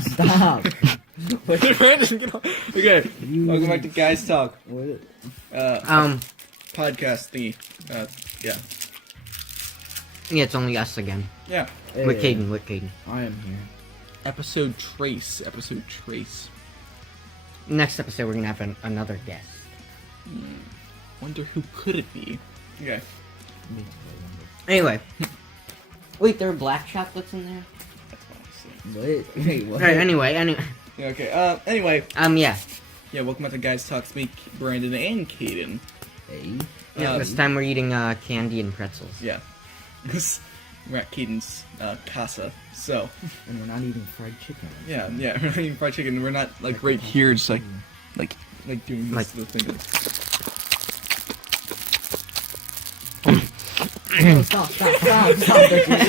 Stop. Okay, welcome back to Guys Talk. Podcast thingy. Yeah. Yeah, it's only us again. Yeah. With Caden. I am here. Episode Trace. Next episode, we're gonna have another guest. Wonder who could it be? Okay. Anyway. Wait, there are black chocolates in there? That's what I'm saying. Wait, what? Alright, anyway. Yeah, okay, anyway. Yeah. Yeah, welcome back to Guys Talk. It's me, Brandon, and Caden. Hey. This time we're eating candy and pretzels. Yeah. We're at Caden's casa, so. And we're not eating fried chicken. Yeah, we're not eating fried chicken. We're not, like, right here, just like doing this little thing. Stop. That's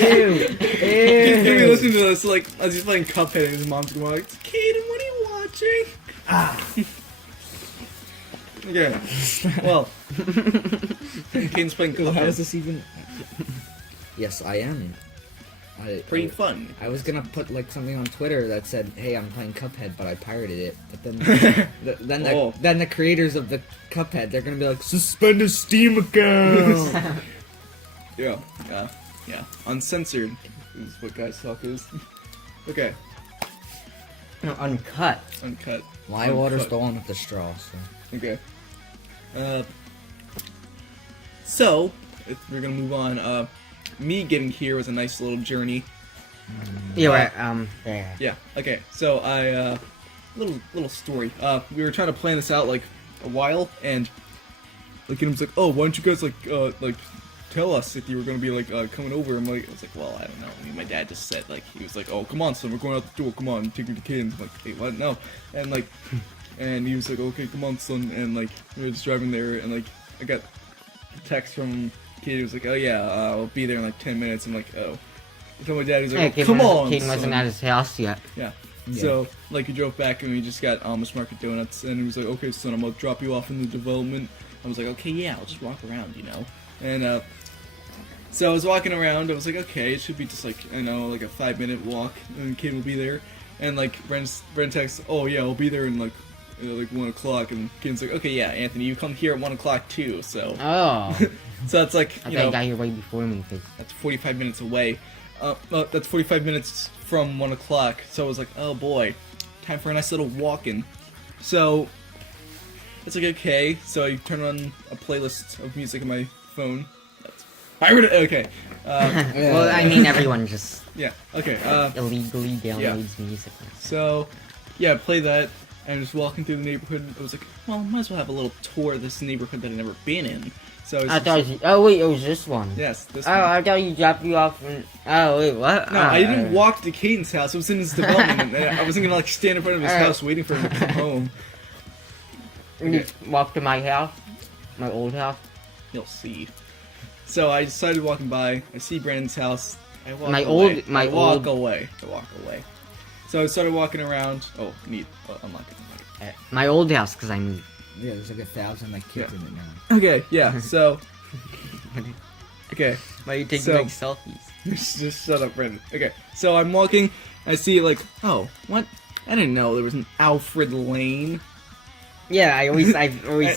you. He's gonna be listening to this, like, as he's playing Cuphead and his mom's going like, Caden, what are you watching? Okay. Well. Caden's playing Cuphead. How is this even... Yes, I am. Pretty fun. I was gonna put like something on Twitter that said, "Hey, I'm playing Cuphead, but I pirated it." But then, then the creators of the Cuphead, they're gonna be like, "Suspend his Steam account." Yeah. Uncensored is what Guys Talk is. Okay. No, uncut. Uncut. My water's the one with the straw. So. Okay. So we're gonna move on. Me getting here was a nice little journey. Yeah, Yeah. Okay. So little story. We were trying to plan this out like a while, and like, and was like, oh, why don't you guys like tell us if you were gonna be like coming over? I was like, well, I don't know. I mean, my dad just said like, he was like, oh, come on, son, we're going out the door. Come on, take me to kids. I'm like, hey, what? No. And like, and he was like, okay, come on, son. And like, we were just driving there, and like, I got a text from kid. He was like, oh yeah, I'll be there in like 10 minutes. I'm like, oh. I told my dad, he's like, come on, Caden wasn't at his house yet. Yeah. So, like, we drove back and we just got Amish Market Donuts, and he was like, okay, son, I'm gonna drop you off in the development. I was like, okay, yeah, I'll just walk around, you know? And, so I was walking around, I was like, okay, it should be just like, I know, like a 5-minute walk, and the kid will be there. And, like, Brent texts, oh yeah, I'll be there in like 1 o'clock, and Caden's like, okay, yeah, Anthony, you come here at 1 o'clock too, so. Oh. So that's like, I thought you got here way before me. That's 45 minutes away. That's 45 minutes from 1 o'clock. So I was like, oh boy, time for a nice little walk-in. So it's like, okay. So I turn on a playlist of music on my phone. I heard it. Okay. Well, I mean, everyone just Okay. illegally downloads music. So yeah, play that. And I'm just walking through the neighborhood. I was like, well, might as well have a little tour of this neighborhood that I've never been in. So I thought oh wait, it was this one. Yes, this one. Oh, I thought you dropped you off in... Oh, wait, what? No, I didn't walk to Caden's house. It was in his development. And I wasn't gonna, like, stand in front of his house waiting for him to come home. You walk to my house? My old house? You'll see. So I decided walking by. I see Brandon's house. I walk I away. walk away. So I started walking around. Oh, neat. Oh, unlock it. My old house, because I moved. Yeah, there's like 1,000 like kids in it now. Okay, yeah, so... Okay. Why are you taking like selfies? Just shut up, Brandon. Okay, so I'm walking, I see like, oh, what? I didn't know there was an Alfred Lane. Yeah, I always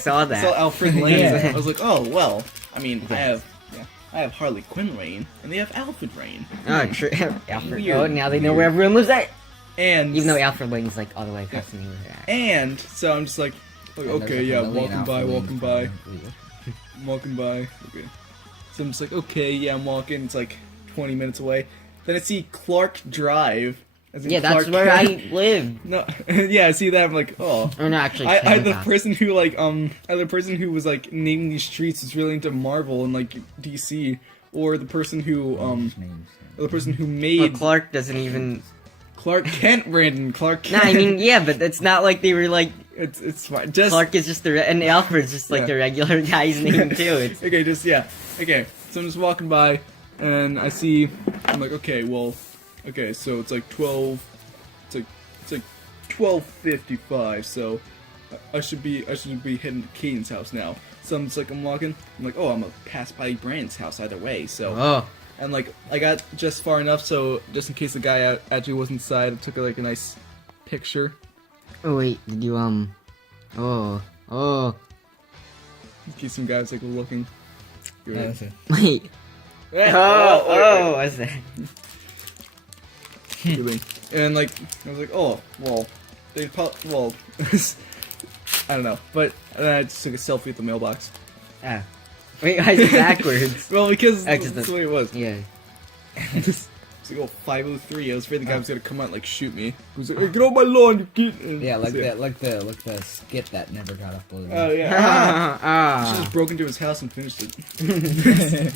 saw that. I saw Alfred Lane. Yeah. I was like, oh, well, I mean, I have Harley Quinn Lane, and they have Alfred Lane. Oh, true. Alfred. Weird. Oh, now they know where everyone lives at. And... Even though Alfred Lane's like all the way across the neighborhood. And, so I'm just like okay, yeah, walking by. Okay. So I'm just like, okay, yeah, I'm walking. It's like 20 minutes away. Then I see Clark Drive. Yeah, that's where I live. No, yeah, I see that. I'm like, oh. Or no, actually, I the person who like the person who was like naming these streets is really into Marvel and like DC, or the person who made. Well, Clark doesn't even. Clark Kent, Brandon. Clark Kent. No, I mean, yeah, but it's not like they were like. It's fine. Just Clark is just and Alfred's just like the regular guy's name too. It's... Okay, okay. So I'm just walking by, and I see. I'm like, okay, well, okay. So it's like 12. It's like 12:55. So I should be heading to Caden's house now. So I'm just like, I'm walking. I'm like, oh, I'm gonna pass by Brandon's house either way. So and like I got just far enough so just in case the guy actually was inside, I took like a nice picture. Oh wait, did you Oh. In case some guys like were looking. Yeah, that's it. Wait. What's that? And like I was like, oh well, they well, I don't know, but then I just took a selfie at the mailbox. Ah. Wait, why is it backwards? Well, because That's that's the way it was. Yeah. It's like, oh, 503. I was afraid the guy was gonna come out and like shoot me. He was like, hey, get off my lawn, you kid. Yeah, like the skit that never got off Boulevard. Oh yeah. Ah. She just broke into his house and finished it.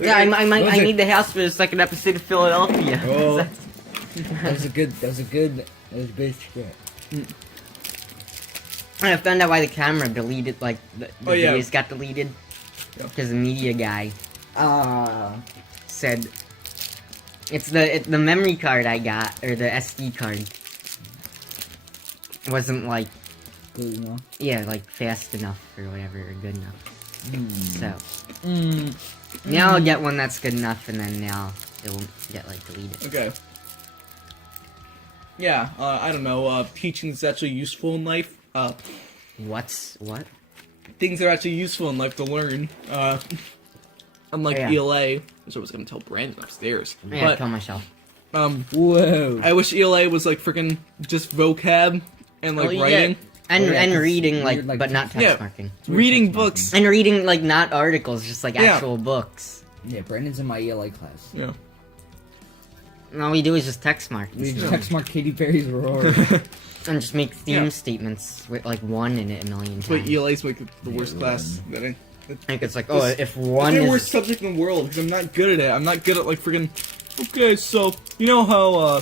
Yeah, I need the house for the second episode of Philadelphia. Oh. That was a good script. I found out why the camera deleted, like, the yeah. videos got deleted. Yeah. Because the media guy said it's the memory card I got, or the SD card, wasn't like Good enough. yeah, like fast enough or whatever, or good enough. So now I'll get one that's good enough, and then now it won't get like deleted. Okay. Yeah, I don't know. Teaching is actually useful in life. What? Things that are actually useful in life to learn. Unlike Yeah. ELA, which I was gonna tell Brandon upstairs. Yeah, kill myself. Whoa. I wish ELA was like freaking just vocab and like Well, writing. and Oh, yeah, and 'cause reading you're, like, but not text Yeah. marking. Reading text marking. books. And reading like not articles, just like Yeah. actual books. Yeah, Brandon's in my ELA class. Yeah. And all we do is just text mark We and just text mark Katy Perry's Aurora. just make theme Yeah. statements with like one in it a million But times. ELA's like the worst class that I. Like it's like, oh, It's- if one It's the is worst subject in the world because I'm not good at it. I'm not good at like freaking. Okay, so you know how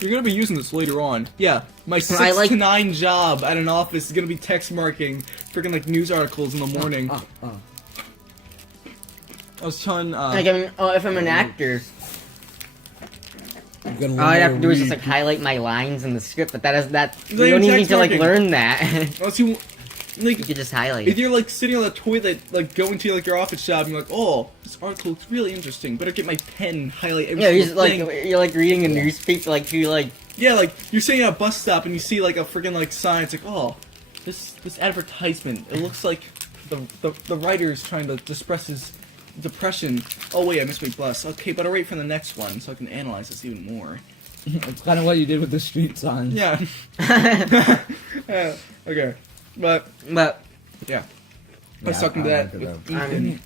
you're gonna be using this later on. Yeah, my 6 like- to 9 job at an office is gonna be text marking freaking like news articles in the morning. I was telling. like I mean, if I'm an actor, You're gonna all learn I'd how have to do is read. just like highlight my lines in the script. But that is that Not you even don't even need text to like marking. learn that. Unless you like. You could just highlight If it. you're like sitting on the toilet, like going to like your office job, and you're like, "Oh, this article looks really interesting. Better get my pen, and highlight every Yeah, you're single just, like thing." you're like reading a newspaper, like you like. Yeah, like you're sitting at a bus stop and you see like a freaking like sign. It's like, "Oh, this advertisement. It looks like the writer is trying to express his depression. Oh wait, I missed my bus. Okay, but I'll wait for the next one so I can analyze this even more." It's kind of what you did with the street signs. Yeah. Yeah. Okay. But yeah. I was Yeah, talking to I that like it, with Ethan,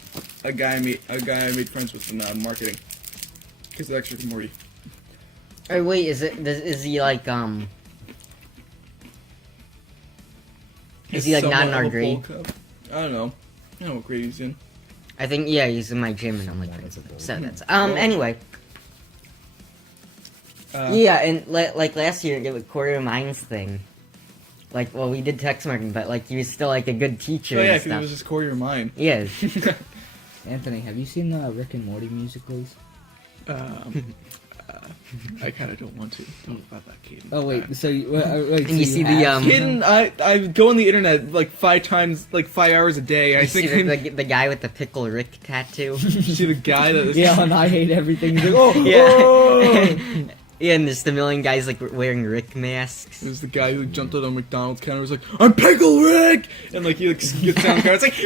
a guy I made friends with in marketing. Because of Extra Morty. Oh wait, is he like Is he like not in somewhat our of a grade? bulk up. I don't know. I don't know what grade he's in. I think yeah, he's in my gym and I'm like, Yeah, it's a bulk. so that's Well, anyway. Yeah, and like last year with Quarter Minds thing, like well we did text marking, but like he was still like a good teacher. Oh yeah, and because it was stuff. just core your mind. Yeah. Anthony, have you seen the Rick and Morty musicals? I kind of don't want to talk about that kid. Oh wait, so you, wait, And you see the, have- Kid, I go on the internet like 5 times, like 5 hours a day. I You see think the guy with the Pickle Rick tattoo. see the guy that is Yeah, and I hate everything. He's like, oh, Yeah. Yeah, and there's the million guys like wearing Rick masks. There's the guy who jumped out on McDonald's counter. Was like, "I'm Pickle Rick," and like he like gets down the car. It's like,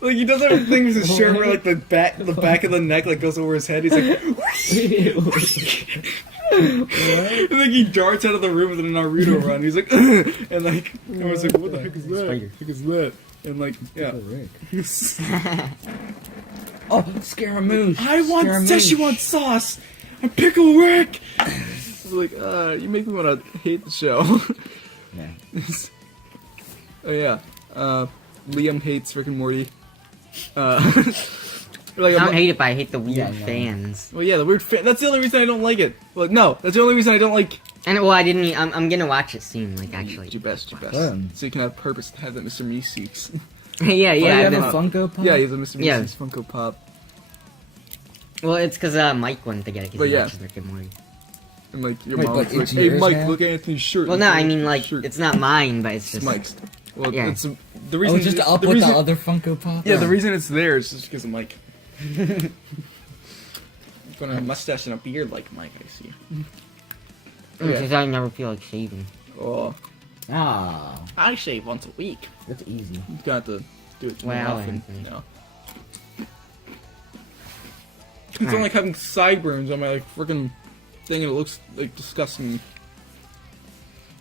like he does have a thing with his shirt where like the back of the neck like goes over his head. He's like, and like he darts out of the room with a Naruto run. He's like, and like I was like, "What the heck is that? Spider. What the heck is that?" And like, yeah. Rick. Oh, Scaramouche. I want Scaramouche. Szechuan sauce. I'm Pickle Rick. I was like, you make me want to hate the show. Yeah. Oh yeah. Liam hates Rick and Morty. Like I don't hate it, but I hate the weird Yeah, no. fans. well, yeah, the weird fan. That's the only reason I don't like it. Well, no, that's the only reason I don't like. And well, I didn't. I'm gonna watch it soon. Like actually. Do your best, do your best. Fun. So you can have purpose to have that Mr. Me seeks. yeah, Oh, you yeah. have I've a been- Funko Pop? Yeah, he's a Mr. Me Yeah. seeks Funko Pop. well, it's because Mike wanted to get it But because he yeah. watches Rick and Morty. And like your Wait, mom but was like, it's "Hey, yours Mike, now? look at Anthony's shirt." Well, no, I mean like Shirt. it's not mine, but it's It's just Mike's. Well, Yeah. it's the Oh, reason. just up the with reason, the other Funko Pop? Yeah, the reason it's there is just because of Mike. Gonna have a mustache and a beard like Mike, I see. Because I never feel like shaving. Oh, Ah, I shave once a week. that's easy. You got to do it more Wow, often. Anthony. No. It's not like having sideburns on my like freaking thing and it looks like disgusting.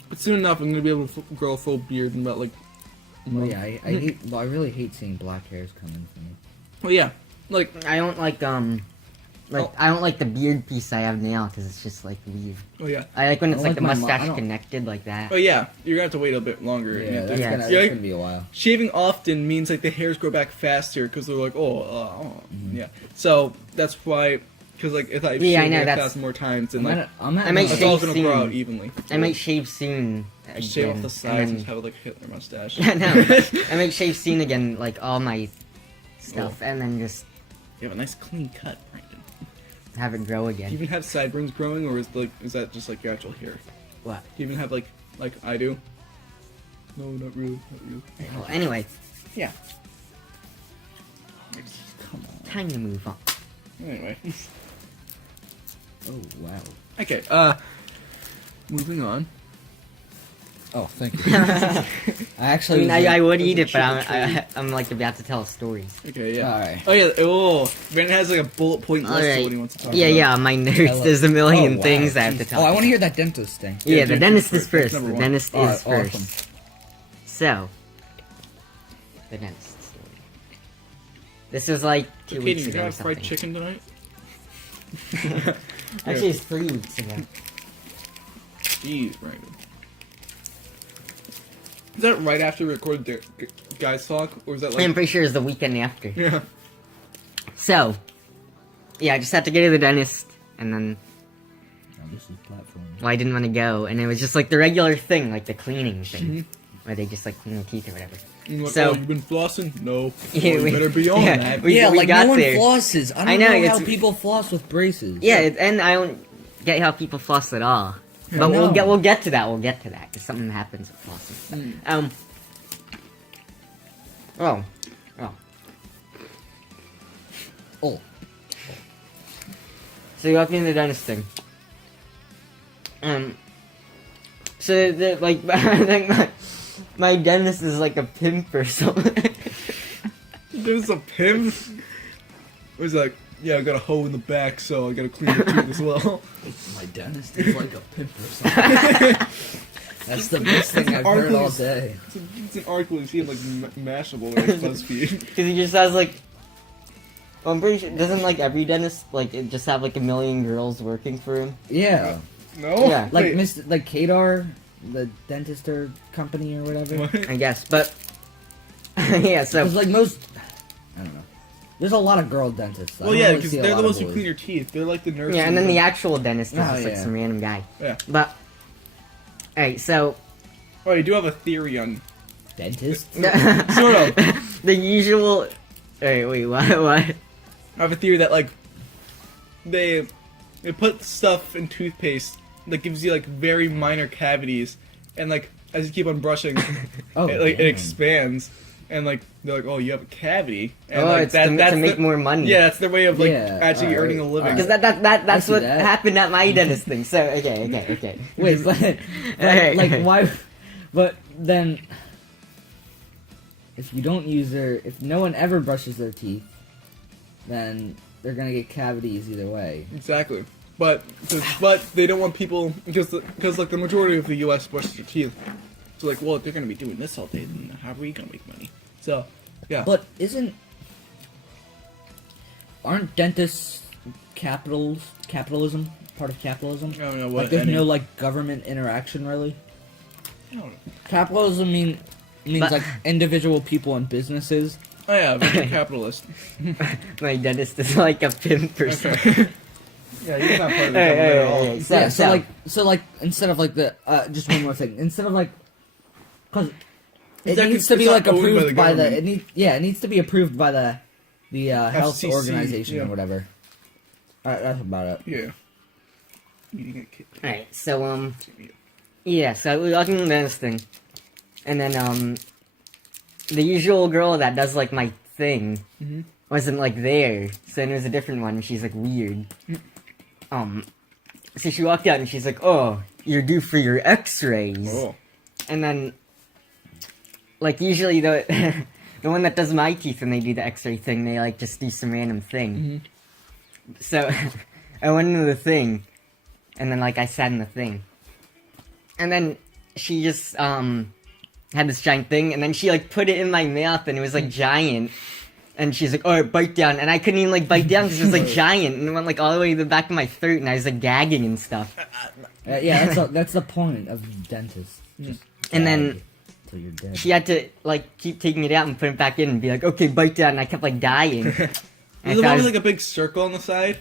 But soon enough, I'm gonna be able to grow a full beard in about like. Well, yeah, I hate. Well, I really hate seeing black hairs come in for me. Well, yeah, like I don't like I don't like the beard piece I have now because it's just like weird. oh yeah, I like when it's I like like the my I mustache don't- connected like that. oh yeah. You're gonna have to wait a bit longer. Yeah, that's Yeah. gonna, Yeah, that's gonna be a while. Shaving often means like the hairs grow back faster because they're like yeah. So that's why because like if I Yeah, I shave know, it that's- 1,000 more times then I'm like at I might it's all shave gonna grow soon. out evenly. I might shave soon. Again, Shave off the sides and and have like a Hitler mustache. then, no, I might shave soon again, like all my stuff, and then just You have a nice clean cut, Brandon. have it grow Do again. you even have sideburns growing, or is that just like your actual hair? What? Do you even have like I do? No, not really. Not you. Well, anyway, Yeah. Come on. time to move on. Anyway. Oh wow. Okay. Moving on. Oh, thank you. I I actually. mean, I would eat it, but chicken I'm like about to tell stories. Okay. Yeah. Alright. Oh yeah. Oh, Brandon has like a bullet point list of Alright. what he wants to talk Yeah, about. yeah, my notes. Tell us. There's a million Oh, wow. things I have to Jeez. tell. Oh, I want to you. hear that dentist thing. Yeah, the dentist dentist is first. first. That's The number dentist one. is Alright, first. awesome. So, the dentist story. This was like 2 Katie, weeks you ago gonna or have fried something. chicken tonight? Actually, it's 3 weeks ago. Jeez, Brandon. Is that right after we recorded the guys talk, or is that like? I'm pretty sure it's the weekend after. Yeah. So, yeah, I just had to go to the dentist, and then Oh, this is platform. well, I didn't want to go, and it was just like the regular thing, like the cleaning thing, where they just like clean your teeth or whatever. And like, So- oh, you've been flossing? No. Yeah, Well, you we- better be on yeah, that. we- yeah, like got no one there. flosses. I don't I know, know how it's- people floss with braces. Yeah, and I don't get how people floss at all. But No. we'll get to that. We'll get to that because something happens with flossing. Oh. Oh. So you walk into the dentist thing. So the like I think my dentist is like a pimp or something. There's a pimp. Was like, yeah, I got a hoe in the back, so I gotta clean the tooth as well. My dentist is like a pimp or something. That's the best thing I've heard all day. It's an article you see in like Mashable or BuzzFeed. Because he just has like. Well, I'm pretty sure doesn't like every dentist like it just have like a million girls working for him. Yeah. No. Yeah. Like Wait, Mr. Like Kadar, the dentist or company or whatever. what? I guess, but yeah. So Because like most, I don't know. There's a lot of girl dentists. I Well, don't yeah, really because see a they're the lot of ones who boys. clean your teeth. They're like the nurses. yeah, and then the actual dentist is Oh, just like yeah. some random guy. Yeah. But alright, so Oh, you do have a theory on. Dentist? Sort of. the usual. Alright, wait, what? What? I have a theory that like they put stuff in toothpaste that gives you like very minor cavities, and like as you keep on brushing, Oh, it damn. expands, and like they're like, oh, you have a cavity, and Oh, like it's to make more money. Yeah, that's their way of like Yeah, actually alright, earning a living. Because that's see what that. happened at my dentist thing. So okay. Wait, but, Alright. like why? But then, if you don't use if no one ever brushes their teeth, then they're gonna get cavities either way. Exactly. But they don't want people because like the majority of the U.S. brushes their teeth. So like, well, if they're gonna be doing this all day, then how are we gonna make money? So, yeah. But aren't dentists capitalism part of capitalism? I don't know what. Like there's any- no like government interaction really. I don't know. Capitalism means But- like individual people and businesses. Oh yeah, venture capitalist. My dentist is like a pimp or something. Okay. Yeah, he's not part of the government at all. Hey. Yeah, So- so like instead of like the just one more thing, instead of like because it That needs could- to be it's like not owned by approved the by the government. it needs to be approved by the health FCC, organization yeah. or whatever. That's about it. Yeah. Eating a kid. Alright, so yeah, so we walking into this thing, and then the usual girl that does like my thing wasn't like there, so then it was a different one. And she's like weird. So she walked out and she's like, "Oh, you're due for your X-rays." Oh. And then, like usually the the one that does my teeth when they do the X-ray thing, they like just do some random thing. So I went into the thing, and then like I sat in the thing, and then she just had this giant thing, and then she like put it in my mouth, and it was like giant. And she's like, "Alright, bite down." And I couldn't even like bite down because it was like giant, and it went like all the way to the back of my throat, and I was like gagging and stuff. Yeah, that's the point of dentists. Just And gag then till you're dead. she had to like keep taking it out and put it back in and be like, "Okay, bite down." And I kept like dying. Is And the I one with was- like a big circle on the side?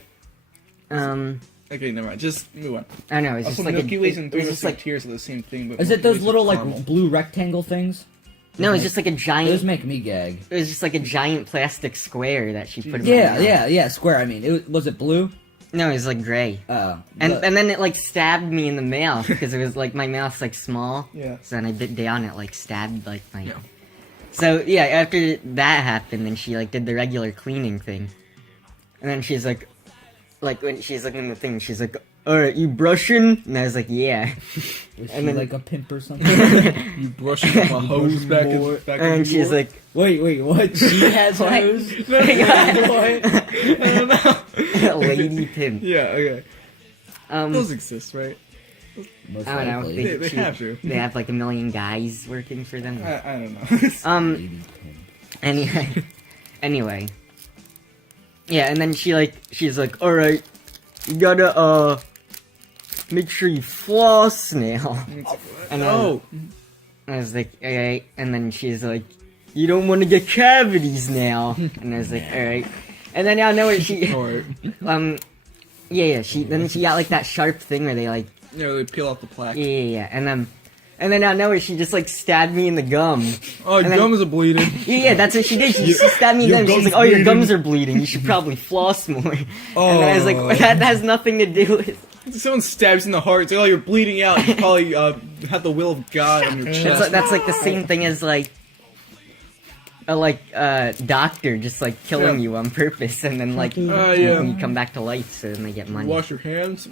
um, Okay, never mind. Just move on. I don't know. It's Also, just like Milky Ways and it was Three just Mystic like Tears are the same thing, but Is it Milky those Ways little are like caramel. blue rectangle things? no, it's just like a Those giant. make me gag. It was just like a giant plastic square that she put in my mouth. Yeah, square. I mean, was it blue? No, it was like gray. Oh. And but- and then it like stabbed me in the mouth because it was like my mouth's like small. Yeah. So then I bit down, it like stabbed like my. So yeah, after that happened, then she like did the regular cleaning thing, and then she's like when she's looking at the thing, she's like, "Alright, you brushing?" And I was like, "Yeah." Was and she then- like a pimp or something? You brushing my hose back in more. back And in she's like, Wait, what? She has What? hose? I don't know. "Lady pimp." Yeah, okay. Um, Those exist, right? Most I don't know. likely. They have to. They have like a million guys working for them. I don't know. Lady pimp. Anyway. Yeah, and then she's like, "Alright, you gotta, make sure you floss now." And Oh, I was like, "Alright," and then she's like, "You don't want to get cavities now." And I was like, "Alright." And then out of nowhere she, alright. yeah, she got like that sharp thing where they like, Yeah, they peel off the plaque. yeah, and then out of nowhere she just like stabbed me in the gum. Oh, your And then- gums are bleeding. Yeah, that's what she did. She just stabbed me in the Your gum. She's like, gums "Oh, your bleeding." gums are bleeding. You should probably floss more." And I was Oh. like, "That has nothing to do with." If someone stabs you in the heart, it's like, "Oh, you're bleeding out." You probably have the will of God on your chest. That's like the same thing as like a doctor just like killing Yeah. you on purpose, and then like yeah. you come back to life, so then they get money. Wash your hands.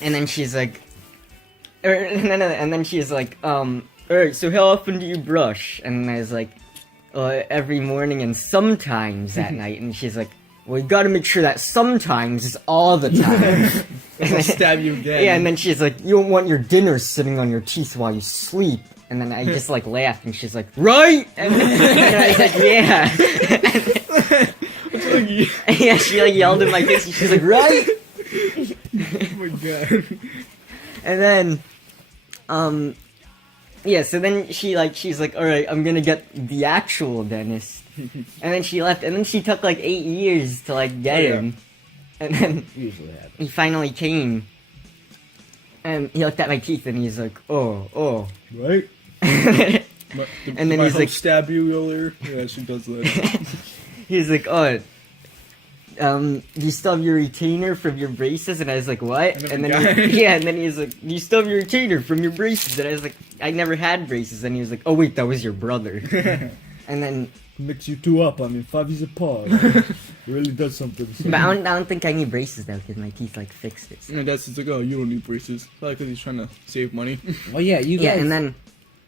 And then she's like, and then she's like, "Alright, so how often do you brush?" And I was like, "Every morning and sometimes at night." And she's like, "Well, you gotta make sure that sometimes is all the time." I'll stab you again. Yeah, and then she's like, "You don't want your dinner sitting on your teeth while you sleep." And then I just like laughed, and she's like, "Right?" And I was like, "Yeah." It's like, Yeah, she like yelled in my face, and she's like, "Right?" oh my god. And then, yeah, so then she's like, "Alright, I'm gonna get the actual dentist." And then she left, and then she took like 8 years to like get yeah. him. And then Usually happens. he finally came. And he looked at my teeth, and he's like, "Oh." Right? And then he's like, stab you earlier. Yeah, she does that. he's like, "Oh, do you still have your retainer from your braces?" And I was like, "What?" Another And then guy. yeah, and then he's like, "Do you still have your retainer from your braces?" And I was like, "I never had braces." And he was like, "Oh wait, that was your brother." And then, Mix you two up. I mean, 5 years apart. It really does something. but I don't think I need braces though, because my teeth like fixed it. And that's it's like, "Oh, you don't need braces." Probably because he's trying to save money. Well, yeah, you guys. Yeah, and then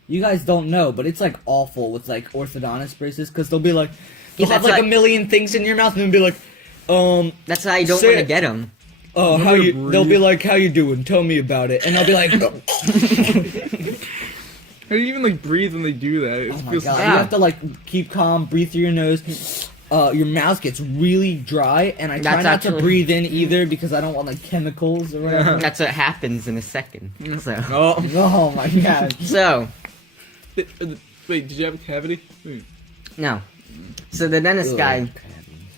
You guys don't know, but it's like awful with like orthodontist braces because they'll be like, Yeah, they'll have that's like why- a million things in your mouth and they'll be like, that's why I don't Say want to it. get them. oh, I'm how gonna you? breathe. They'll be like, how you doing? Tell me about it, and I'll be like, How do you even like breathe when they do that? It oh my feels god, Yeah. you have to like keep calm, breathe through your nose. Your mouth gets really dry, and I try That's not to actually- breathe in either because I don't want like chemicals or whatever. That's what happens in a second. So, Oh. Oh my god. so Wait, did you have a cavity? Wait. no. So the dentist guy,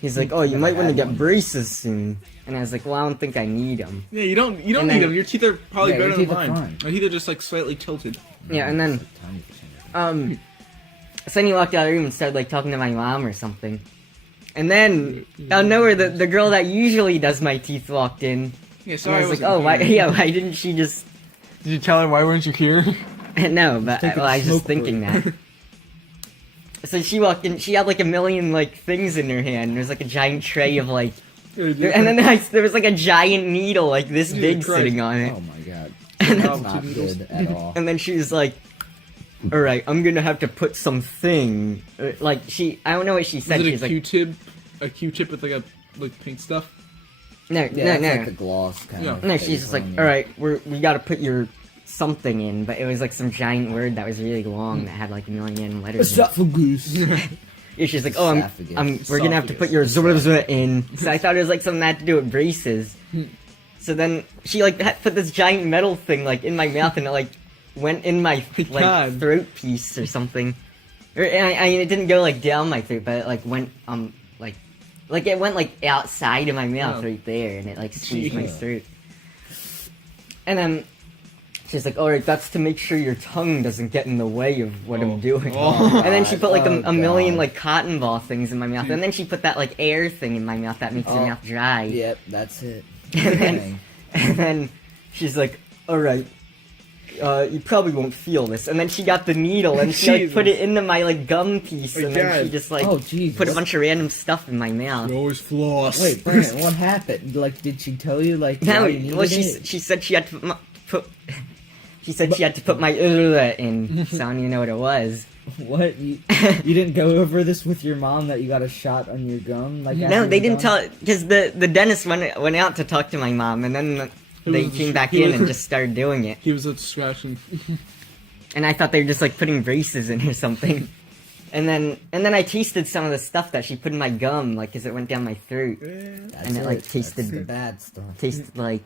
he's like, "Oh, you might want to get braces soon." And I was like, "Well, I don't think I need them." Yeah, you don't And need then- them. Your teeth are probably Yeah, your better than teeth are mine. fine. My teeth are just like slightly tilted. Yeah, and then so then he walked out of the room and started like talking to my mom or something. And then out of nowhere, the girl that usually does my teeth walked in. Yeah, And sorry. I was like, wasn't "Oh, why? here." Yeah, why didn't she just?" Did you tell her why weren't you here? No, but taking I was just smoke thinking break. that. So she walked in. She had like a million like things in her hand. There's like a giant tray of like, and then there was like a giant needle like this big sitting on it. Oh my god. And That's then, not good at all. and then she was like, "All right, I'm gonna have to put something." Like I don't know what she said. Was it She's a Q-tip? A Q-tip with like pink stuff? no, Yeah, no, it's no. like a gloss kind of. No, she's just like, "All right, we gotta put your something in," but it was like some giant word that was really long that had like a million letters. Esophagus. Yeah, she's like, "Oh, we're gonna have to put your Esophagus. in." So I thought it was like something that had to do with braces. So then she like put this giant metal thing like in my mouth, and it like went in my like God. throat piece or something. Or, I mean, it didn't go like down my throat, but it like went like it went like outside of my mouth right there, and it like squeezed my Jeez. throat. And then she's like, "All right, that's to make sure your tongue doesn't get in the way of what I'm doing." Oh. And then she put like Oh, a million God. like cotton ball things in my mouth, and then she put that like air thing in my mouth that makes your Oh. mouth dry. Yep, that's it. And then she's like, "All right, you probably won't feel this." And then she got the needle and she like put it into my like gum piece, Oh, and then God. she just like Oh, jeez. put a what- bunch of random stuff in my mouth. You always floss. Wait, Brandon, what happened? Like, did she tell you like? No, why you needed well, it? she said she had to put. She said she had to put my in, so I don't even know what it was. What? You didn't go over this with your mom that you got a shot on your gum? Like No, after they you didn't gone? tell, because the dentist went out to talk to my mom, and then they was- came back he in was- and just started doing it. He was scratching. And I thought they were just like putting braces in or something. And then I tasted some of the stuff that she put in my gum, like as it went down my throat. That's and it, like, That's tasted- the bad stuff. Tasted like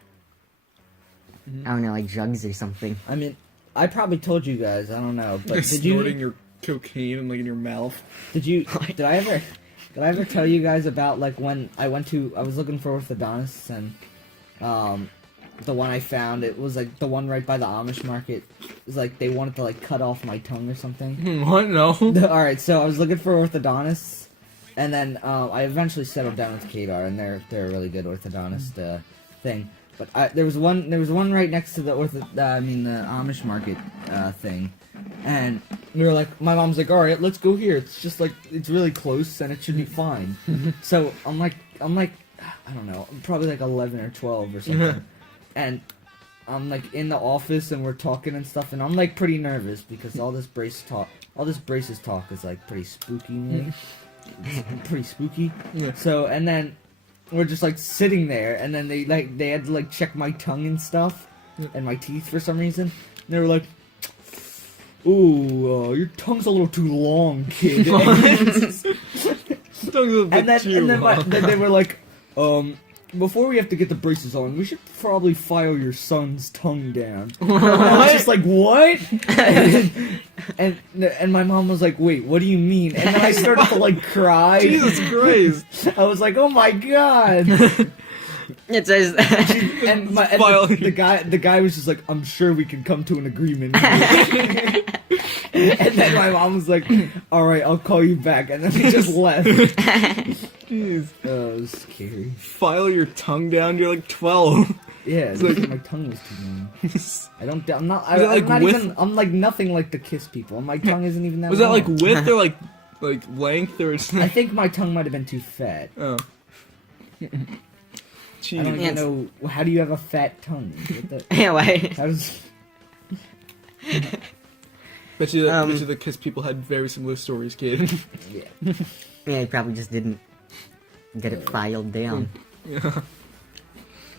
I don't know, like drugs or something. I mean, I probably told you guys. I don't know, but did Snorting you? your cocaine and like in your mouth. Did you? Did I ever tell you guys about like when I was looking for orthodontists and the one I found, it was like the one right by the Amish market. It was like they wanted to like cut off my tongue or something. What? No. All right, so I was looking for orthodontists, and then I eventually settled down with Kadar, and they're a really good orthodontist thing. But there was one right next to the the Amish market thing, and we were like, my mom's like, all right, let's go here. It's just like it's really close, and it should be fine. So I'm like, I don't know, I'm probably like 11 or 12 or something, and I'm like in the office and we're talking and stuff, and I'm like pretty nervous because all this braces talk is like pretty spooky to me. It's pretty spooky. Yeah. So and then we're just like sitting there, and then they had to like check my tongue and stuff and my teeth for some reason. And they were like, "Ooh, your tongue's a little too long, kid." and then they were like, before we have to get the braces on, we should probably file your son's tongue down. And I was just like, what? and my mom was like, wait, what do you mean? And then I started to like cry. Jesus Christ. I was like, oh my god. It says And the guy was just like, I'm sure we can come to an agreement. And then my mom was like, all right, I'll call you back. And then he just left. Jeez. Oh, it was scary. File your tongue down. You're like 12. Yeah, it's like my tongue was too long. I'm like nothing like the Kiss people. My tongue isn't even that Was that long. like width or like length or? I think my tongue might have been too fat. Oh. I don't Jeez. even Yes. know. How do you have a fat tongue? What the, anyway. how does... Bet you the Kiss people had very similar stories, kid. Yeah. Yeah, he probably just didn't get it filed down. Yeah.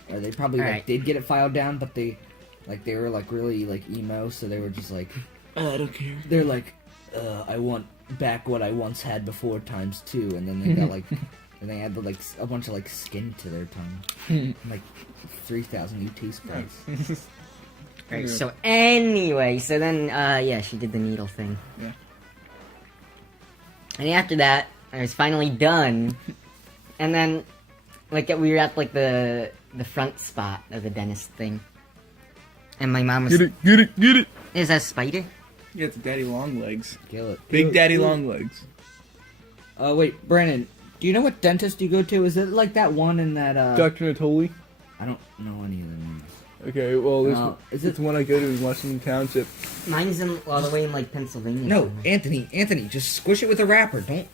Or they probably All like right. did get it filed down, but they were like really like emo, so they were just like I don't care. they're like, I want back what I once had before times 2, and then they got like and they had like a bunch of like skin to their tongue, like 3,000 UT sprays. Right, so anyway, so then, yeah, she did the needle thing. Yeah. And after that, I was finally done. And then, like, we were at, like, the front spot of the dentist thing. And my mom was... Get it. Is that a spider? Yeah, it's Daddy Long Legs. Kill it. Big Kill Daddy it. Long Legs. Wait, Brandon, do you know what dentist you go to? Is it like that one in that Dr. Natoli. I don't know any of the names. Okay, well, No, is it's one I go to in Washington Township. Mine's in all the way in like Pennsylvania. No, somewhere. Anthony, just squish it with a wrapper. Don't,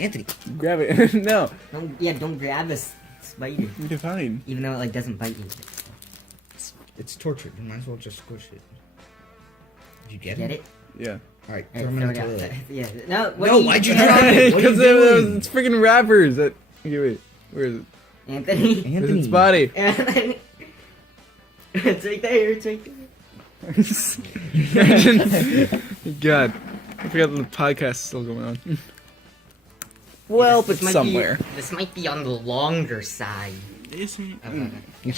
Anthony. Grab it. No. Don't grab a spider. You're fine. Even though it like doesn't bite you. It's torture. You might as well just squish it. Did you get Get it? Yeah. All right, Alright, throw 'em in throw the it out. toilet. Yeah. No. What No, do why'd you drop it? What are you Because doing? it's freaking rappers. Okay, wait. Where is it? Anthony? It's Anthony. its body. Anthony. It's right there. It's right there. God. I forgot the podcast is still going on. Well, It's somewhere. This might be on the longer side. It's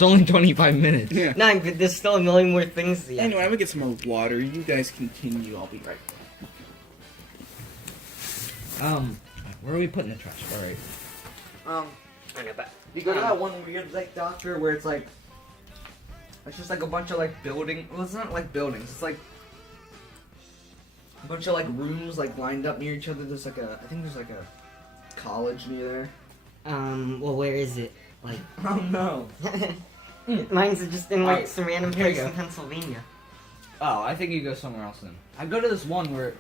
only 25 minutes. Yeah. No, but there's still a million more things. Yeah. Anyway, I'm gonna get some more water. You guys continue. I'll be right back. Where are we putting the trash? All right. You go to that one weird like doctor where it's like, it's just like a bunch of like building. Well, it's not like buildings. It's like a bunch of like rooms like lined up near each other. There's like I think there's like a college near there. Well, where is it? Like, Oh no. mine's just in like Alright, some random here you place in go. Pennsylvania. Oh, I think you go somewhere else then. I go to this one where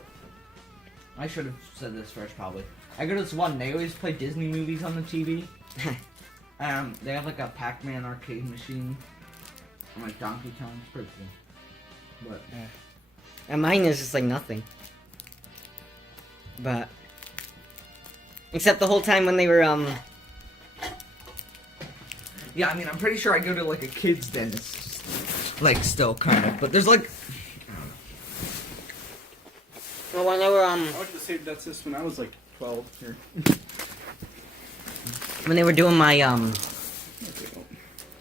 I should have said this first probably. I go to this one. They always play Disney movies on the TV. They have like a Pac-Man arcade machine. And like Donkey Kong. It's pretty cool. But And mine is just like nothing. But except the whole time when they were yeah, I mean, I'm pretty sure I go to like a kid's dentist. Like still kind of, but there's like well, when they were I went to the same dentist when I was like 12. Here. when they were doing my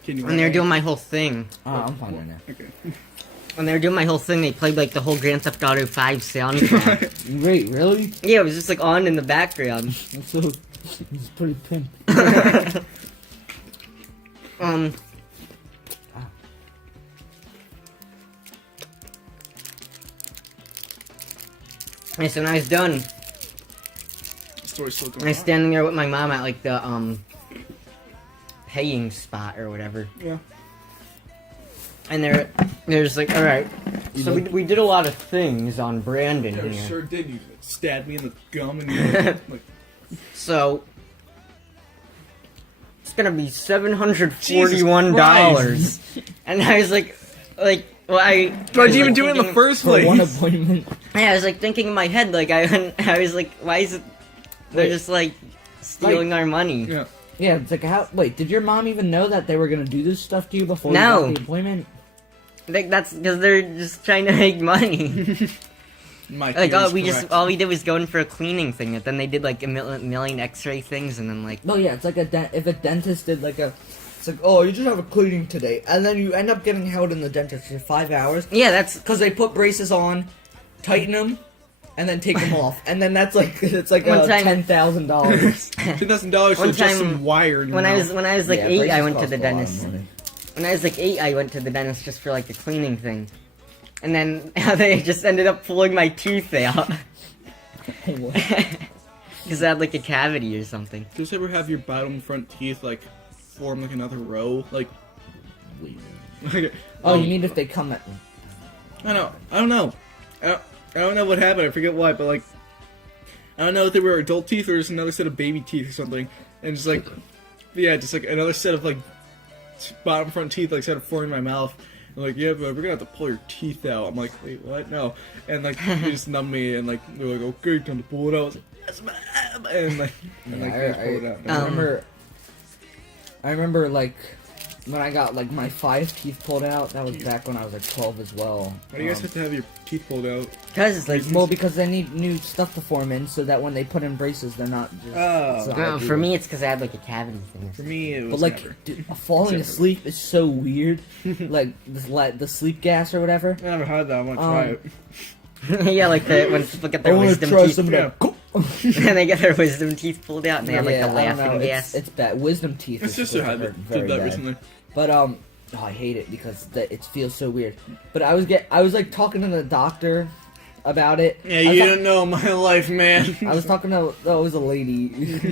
when they were doing my whole thing. oh, I'm fine right now. Okay. When they were doing my whole thing, they played like the whole Grand Theft Auto 5 soundtrack. Wait, really? Yeah, it was just like on in the background. That's so. It's pretty pimp. And so when I was done, The story's still I going was on. standing there with my mom at like the paying spot or whatever. Yeah. And they're just like, all right. So we did a lot of things on Brandon Yeah, we here. sure did. You stabbed me in the gum and you like, So it's gonna be $741. And I was like, well, why'd you even do it in the first For one place? appointment. Yeah, I was like thinking in my head, like I was like, why is it? They're Wait. just like stealing our money. Yeah. Yeah, it's like how. Wait, did your mom even know that they were gonna do this stuff to you before No. you got the appointment? Like that's because they're just trying to make money. My Like theory's correct. all we did was go in for a cleaning thing, but then they did like a million X-ray things, and then like No, yeah, it's like if a dentist did like a. It's like, oh, you just have a cleaning today, and then you end up getting held in the dentist for 5 hours yeah, that's because they put braces on, tighten them, and then take them off, and then that's like it's like One time- $10,000. $10,000 One for just time, some wire. In your when I mouth. was like Yeah, 8, I braces went to cost the a lot of dentist. money. When I was like 8, I went to the dentist just for like the cleaning thing, and then they just ended up pulling my tooth out because I had like a cavity or something. Do you ever have your bottom front teeth like form like another row? Like, like Oh, you mean if they come at? I don't know. I don't know what happened. I forget why, but like, I don't know if they were adult teeth or just another set of baby teeth or something. And just like, yeah, just like another set of like bottom front teeth like started forming in my mouth. I'm like, yeah, but we're gonna have to pull your teeth out. I'm like, wait, what? No. And like, they just numb me and like, they're like, okay, time to pull it out. I was like, that's my and like, and, like they just pulled it out. I remember like when I got like my 5 teeth pulled out. That was back when I was like 12 as well. Why do you guys have to have your teeth pulled out? Cause like Well, because they need new stuff to form in, so that when they put in braces, they're not just. Oh. it's not no, like for you- me it's because I had like a cavity thing. For me, it was But like, never. dude, falling Never. asleep is so weird. Like the sleep gas or whatever. I never had that. I want to try it. Yeah, like when people get their wisdom teeth, Yeah. and they get their wisdom teeth pulled out, and they have like Yeah, the I don't know, laughing gas. It's bad. Wisdom teeth. My is sister supposed had to it. hurt very Did that bad. recently. But oh, I hate it because it feels so weird. But I was like talking to the doctor about it. Yeah, I was you ta- don't know my life, man. I was talking to it was a lady.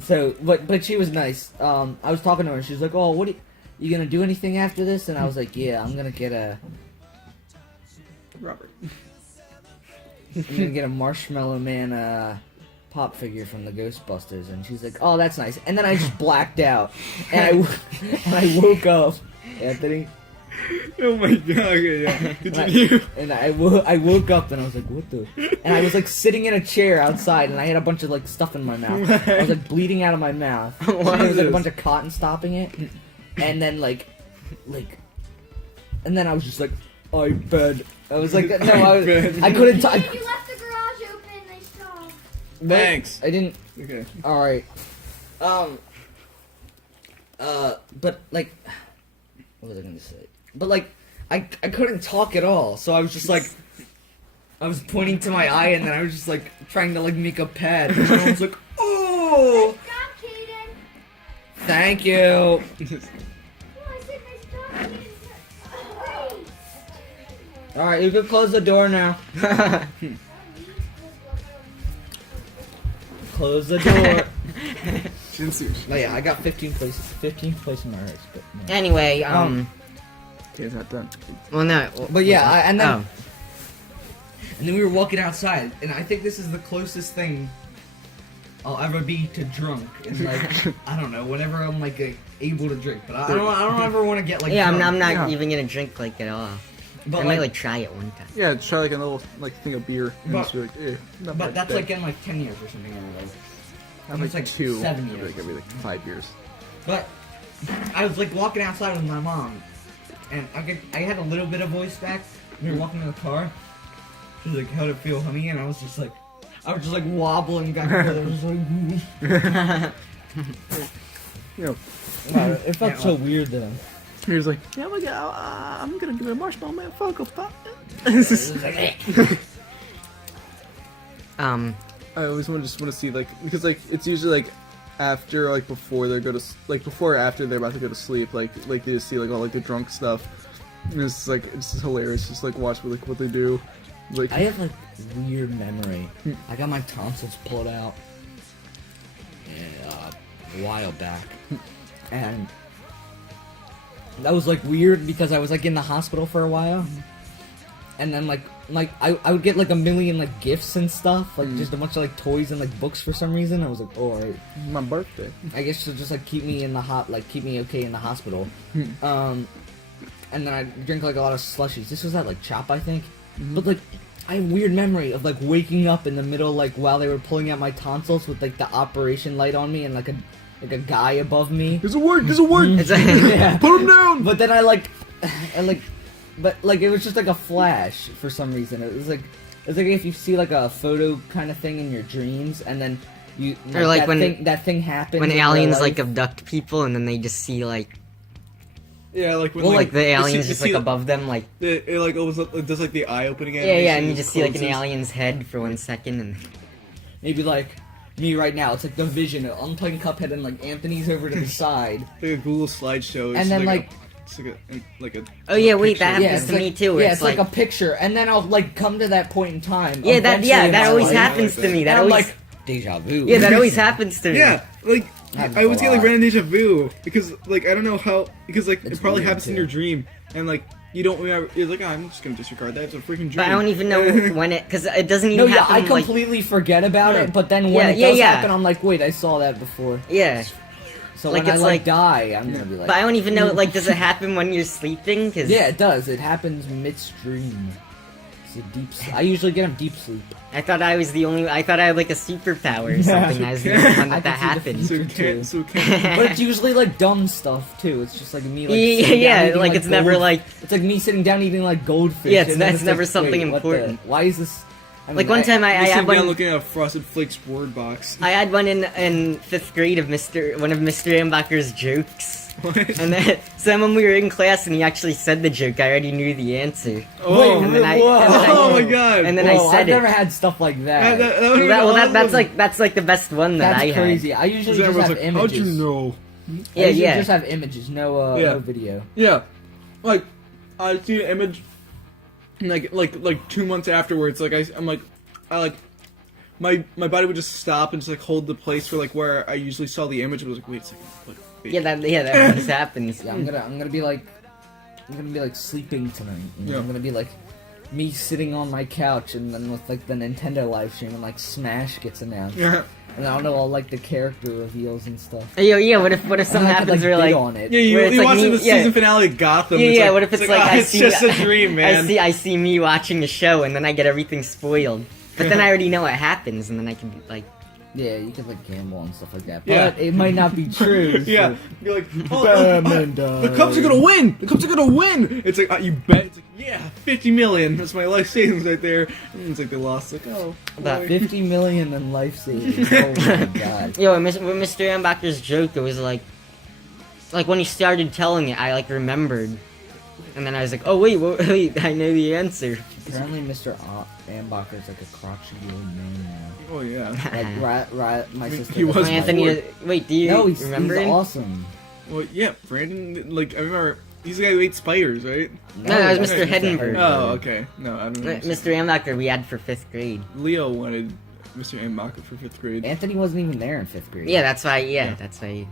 So, but she was nice. I was talking to her and she's like, "Oh, what do you, you gonna do anything after this? And I was like, yeah, I'm gonna get a Robert. Marshmallow Man pop figure from the Ghostbusters, and she's like, oh, that's nice. And then I just blacked out, and I woke up, Anthony. Oh my god, okay, yeah. Continue. I woke up and I was like, what the? And I was like sitting in a chair outside, and I had a bunch of like stuff in my mouth. I was like bleeding out of my mouth. There was like a bunch of cotton stopping it, and then like, and then I was just like, I bed. I was like, no, I couldn't talk. You left the garage open. They stopped. Thanks. I didn't. Okay. All right. But like, what was I gonna say? But like, I couldn't talk at all, so I was just like, I was pointing to my eye, and then I was just like trying to like make a pad, and I was like, oh, Nice job, Kaden. thank you. No, I said nice job, Kaden. Wait. All right, you can close the door now. Close the door. Oh yeah, I got 15th place in my race, but no. Anyway, Okay, it's not done. well, no. But yeah, and then Oh. and then we were walking outside, and I think this is the closest thing I'll ever be to drunk. And like, I don't know, whenever I'm like able to drink, but I don't ever want to get like. Yeah, I'm drunk. not Yeah. even gonna drink like at all. But I like, might like try it one time. Yeah, try like a little like thing of beer and But- just be like, eh. not but bad, that's bad. like in like 10 years or something. Or like, I'm it's like 2. 7 I'd be years. like, every like 5 years. But I was like walking outside with my mom, and I had a little bit of voice back. We were walking in the car. She was like, "How'd it feel, honey?" And I was just like wobbling back and forth. I was like, You know, wow, it felt so weird though. he was like, yeah, I'm gonna give it a Marshmallow Man Funko Pop. It was like, I always want to see like, because like it's usually like after like before they go to before or after they're about to go to sleep, like they just see like all like the drunk stuff. And it's like it's just hilarious, just like watch what they do. Like I have like weird memory. I got my tonsils pulled out a while back, and that was like weird because I was like in the hospital for a while, and then like I would get like a million like gifts and stuff, like just a bunch of like toys and like books for some reason. I was like, oh, alright. my birthday. I guess to just like keep me in the keep me okay in the hospital. And then I drink like a lot of slushies. This was at like Chop, I think. But like, I have weird memory of like waking up in the middle, like while they were pulling out my tonsils with like the operation light on me and like a guy above me. There's a word. There's a word. it's a, Yeah. Put him down. But then but like it was just like a flash for some reason. It was like if you see like a photo kind of thing in your dreams, and then you Or like that thing happens when in real aliens life. like abduct people and then they just see like Yeah, like when like the you aliens see- just you see, like above them like It like opens up. It does like the eye opening. yeah, Animation, and you just see like an closes. alien's head for 1 second and Maybe like me right now. It's like the vision. I'm playing Cuphead and like Anthony's over to the side. Like a Google slideshow. It's And then, like it's like a oh yeah, wait, that picture. happens it's to like, me too. Where Yeah, it's it's like a picture, and then I'll like come to that point in time. yeah, eventually in that my always life, happens to me. And That I'm always like deja vu. yeah, that always happens to me. Yeah, like Happens I always a get like lot. random deja vu because like I don't know how because like It's it probably weird, happens in too. your dream and like you don't remember. You're like, oh, I'm just gonna disregard that. It's a freaking dream. But I don't even know when it because it doesn't No, even yeah, happen. I like, completely forget about Yeah. it, but then when Yeah, it yeah, does yeah. happen, I'm like, wait, I saw that before. yeah, So Like, when I it's like like- die, I'm gonna be like, but I don't even know. Like, does it happen when you're sleeping? Cause yeah, it does. It happens midstream. It's a deep. I usually get them deep sleep. I thought I was the only. I thought I had like a superpower or something. I was the only one I that that can see the happened. So Me it too. can't. So it can't. But it's usually like dumb stuff too. It's just like me like Yeah, sitting down yeah, eating, like it's never gold- like it's like me sitting down eating like goldfish. Yeah, it's- and then that's never like, something wait, what the- important. Why is this? I mean, like one time I You had sit down one. looking at a Frosted Flakes word box. I had one in 5th grade of one of Mr. Ambacher's jokes. What? And then, so when we were in class and he actually said the joke, I already knew the answer. Oh, and then I- whoa. and then I- oh my god! and then Whoa, I said I've it. never had stuff like that. That's like the best one that That's I crazy. I usually just Everyone's have like, images. how'd you know? I Yeah, usually yeah. just have images, no Yeah. no video. Yeah, like I see an image, and like 2 months afterwards, like I'm like my body would just stop and just like hold the place for like where I usually saw the image. I was like, wait a second, what? Wait. Yeah, that always happens. Yeah, I'm gonna be like sleeping tonight. You know? Yeah. I'm gonna be like me sitting on my couch, and then with like the Nintendo live stream, and like Smash gets announced, Yeah. and I don't know all like the character reveals and stuff. Yeah, what if something And I happens could, where bid like on it. Yeah, you Where it's like watching me- the yeah. season finale of Gotham. Yeah, what if it's like, I it's see just a dream, man. I see me watching the show and then I get everything spoiled. But then I already know what happens and then I can be like, Yeah, you could like gamble and stuff like that, Yeah. but it might not be true. Yeah, so- you're like, Batman the Cubs are gonna win. The Cubs are gonna win. It's like you bet. It's like, yeah, 50 million. That's my life savings right there. And it's like they lost. Like, oh, But boy. 50 million in life savings. Oh my god. yo, with Mr. Ambach's joke, it was like when he started telling it, I like remembered. And then I was like, oh wait, I know the answer. Apparently, Mr. Ambacher is like a crotchety old man now. Oh yeah. Like, my sister. he was doesn't my like Anthony, it. wait, do you No, he's remember him? awesome. Well, yeah, Brandon. Like I remember, he's the guy who ate spiders, right? No, that was okay. Mr. Heddenberg. Oh, okay. No, I don't know. Mr. Ambacher we had for 5th grade. Leo wanted Mr. Ambacher for 5th grade. Anthony wasn't even there in 5th grade. Yeah, that's why. Yeah, that's why.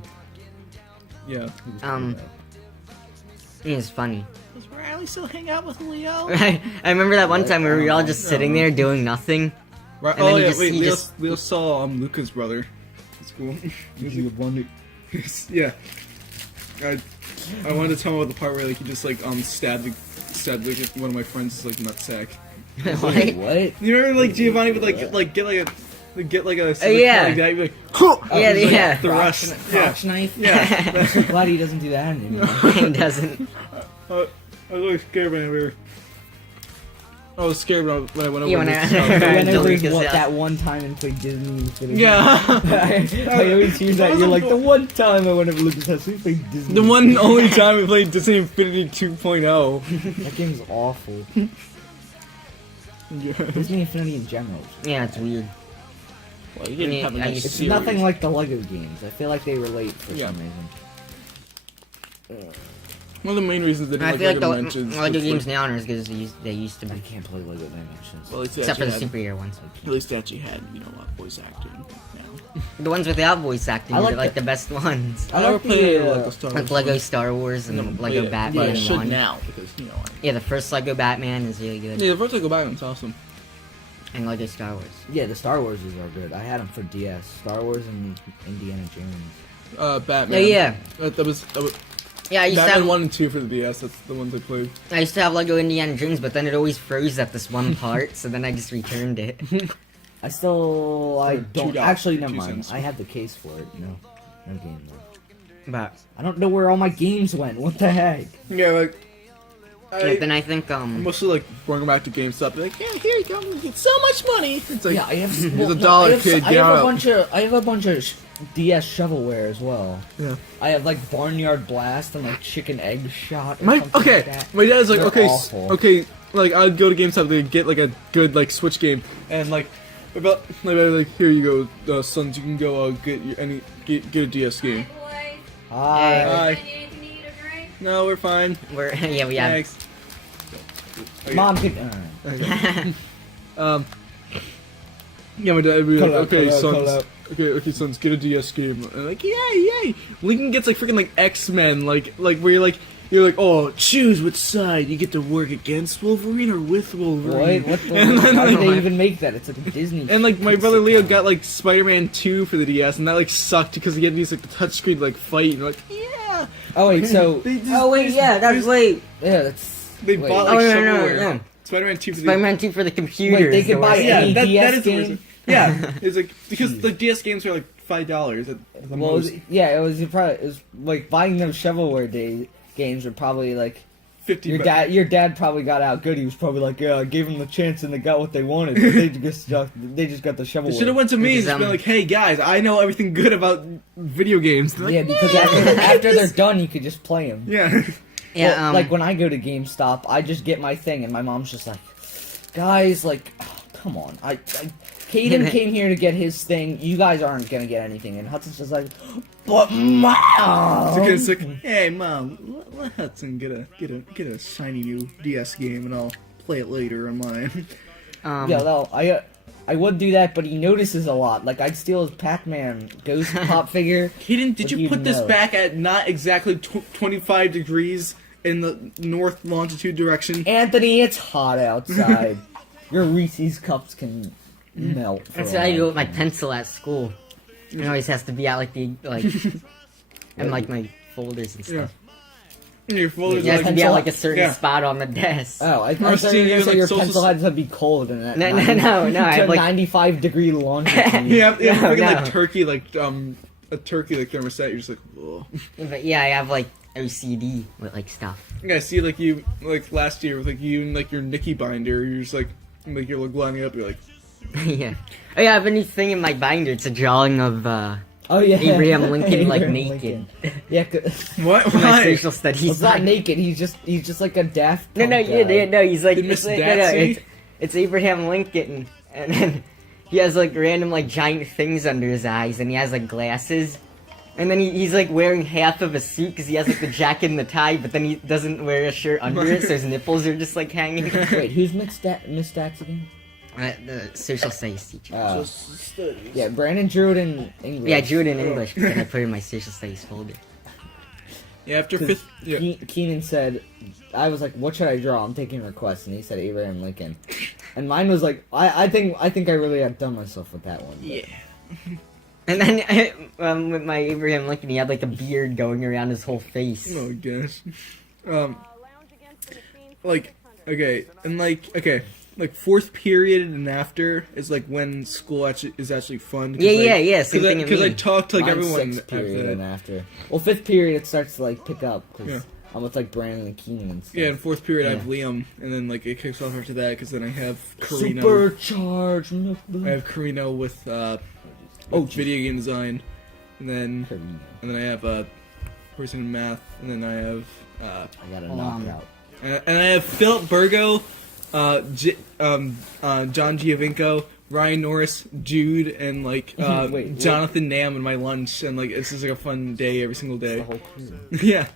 Yeah. He was Um, pretty He was funny. Does Riley still hang out with Leo? I remember that one time where we were all just No. sitting there doing nothing. Right. And then Oh he yeah. just- Wait, he Leo, just- Leo saw Luca's brother. That's cool. You wonder. Yeah. I wanted to tell him about the part where like he just like stabbed like one of my friends' like nutsack. What? What? You remember like Giovanni would like get like a yeah. like that. He'd be like, "Huh!" Yeah, Like, yeah. the rest. Yeah. Crotch knife? Yeah. I'm so glad he doesn't do that anymore. He doesn't. I was really scared when we were. I was scared when I went over. Yeah, when to I- his house. Right, Whenever Lucas, he yeah. that one time and played Disney Infinity. Yeah. I always hear that. You're like, the one time I went over Lucas' house, we played Disney. The one only time we played Disney Infinity 2.0. That game's awful. Yeah. Disney Infinity in general. Yeah, it's weird. Well, you didn't have a nice It's nothing like the Lego games. I feel like they relate for Yeah. some reason. One of the main reasons they didn't I like feel like Lego the Dimensions Lego was, games like, now aren't as good as they used to I be. can't play Lego Dimensions. well, it's Except for the actually superhero ones. at least they actually had, you know, voice acting now. The ones without voice acting I are like like the best ones. I never like played the, Lego Star Wars. Like Lego Star Wars and No, Lego yeah, Batman but I should 1. now because you know. Yeah, the first Lego Batman is really good. Yeah, the first Lego Batman's awesome. And Lego Star Wars. Yeah, the Star Warses are good. I had them for DS. Star Wars and Indiana Jones. Batman. Yeah. That was Yeah, I used to Batman have 1 and 2 for the DS. That's the ones I played. I used to have Lego Indiana Jones, but then it always froze at this one part, so then I just returned it. I For don't. $2, Actually, never 2 mind. cents. I have the case for it. No game though. But I don't know where all my games went. What the heck? Yeah, like yeah, then I think mostly like going back to GameStop. Be like, yeah, here you go. You get so much money. It's like Yeah, I have. Here's well, a no, dollar, I have, kid. I Get have out. a bunch of. I have a bunch of DS shovelware as well. Yeah. I have like Barnyard Blast and like Chicken Egg Shot. Or My something okay. Like that. My dad's like, They're okay, awful. okay. Like I'd go to GameStop to get like a good like Switch game, and like about like here you go, sons. You can go get get a DS game. Boy, Hi. Hi. anything to eat or drink? No, we're fine. we're yeah we have. Thanks. Okay. Mom, could, Okay. Yeah, my dad would be like, Call out, okay, call out, sons. call out. Okay, sons, get a DS game. And I'm like, yay! Lincoln gets like freaking like X-Men, like where you're like, oh, choose which side. You get to work against Wolverine or with Wolverine. What the? And then, Why did they even make that? It's like a Disney. and like my brother Leo got like Spider-Man 2 for the DS, and that like sucked because he had to use like the touchscreen to, like fight and like yeah. Oh wait, so They just- Oh wait, yeah, that's wait. yeah, that's. They wait. bought Oh like no, no, shovelware. no. Spider-Man 2 for the Spider-Man 2 for the computer. Wait, they is the could buy worst. yeah, any that DS is the game? worst. Yeah, it's like because the DS games are like $5 at the Well, most. yeah, it was like buying those shovelware games were probably like 50 your bucks. dad. Your dad probably got out good. He was probably like, yeah, I gave them the chance and they got what they wanted. But they just got the shovelware. They should have went to me and Because, just been like, "Hey guys, I know everything good about video games." They're like, Yeah, because after they're done, you could just play them. yeah, Yeah, Well, like when I go to GameStop, I just get my thing, and my mom's just like, "Guys, like, oh, come on, Caden came here to get his thing. You guys aren't gonna get anything." And Hudson's just like, "But mom." so it's like, "Hey mom, let Hudson get a shiny new DS game, and I'll play it later on mine." Yeah, no, I would do that, but he notices a lot. Like, I'd steal his Pac-Man ghost pop figure. Hayden, did but you you'd put this know. back at not exactly 25 degrees in the north longitude direction? Anthony, it's hot outside. Your Reese's cups can melt. for That's all what I do I with my care. pencil at school. It always has to be out like the and like my folders and Yeah. stuff. Your folders It has are to like, be at like a certain Yeah. spot on the desk. Oh, I Or thought you were you gonna say like your social pencil s- had to be cold and that. No, I have like 95 degree longitude. you have No, freaking no. like turkey, like a turkey like thermostat. You're just like, whoa. But yeah, I have like OCD with like stuff. Yeah, I see like you like last year with like you and like your Nikki binder. You're just like you're like lining up. You're like, Yeah. Oh yeah, I have a new thing in my binder. It's a drawing of Oh yeah, Abraham Lincoln, like, Abraham naked. Lincoln. Yeah, what? for my Why? social studies. he's not binder. naked. He's just like a daft. No, punk yeah, guy. no, he's like, Did it's, Miss like no, Datsy? it's Abraham Lincoln, and then he has like random like giant things under his eyes, and he has like glasses, and then he's like wearing half of a suit because he has like the jacket and the tie, but then he doesn't wear a shirt under it, so his nipples are just like hanging. Wait, who's Miss Stats again? The social studies teacher. Yeah, Brandon drew it in English. Yeah, I drew it in English, but then I put it in my social studies folder. Yeah, after 'Cause fifth. Yeah. Keenan said, I was like, what should I draw? I'm taking requests, and he said Abraham Lincoln, and mine was like, I think I really had done myself with that one. but- Yeah. And then with my Abraham Lincoln, he had like a beard going around his whole face. Oh gosh. Like okay, and like fourth period and after is like when school is actually fun. Yeah, same thing at Because I me. talked to like Mine's everyone sixth period after and that. after. Well, fifth period it starts to like pick up because Yeah. I'm with like Brandon and Keenan and stuff. Yeah, in fourth period I have Yeah. Liam, and then like it kicks off after that because then I have Carino. Supercharged. I have Carino with video game design, and then I have person in math, and then I have I got a Hold on. knockout. and I have Philip Burgo, John Giovinco, Ryan Norris, Jude, and like Wait, what? Jonathan Nam in my lunch, and like it's just like a fun day every single The day. whole crew. Yeah.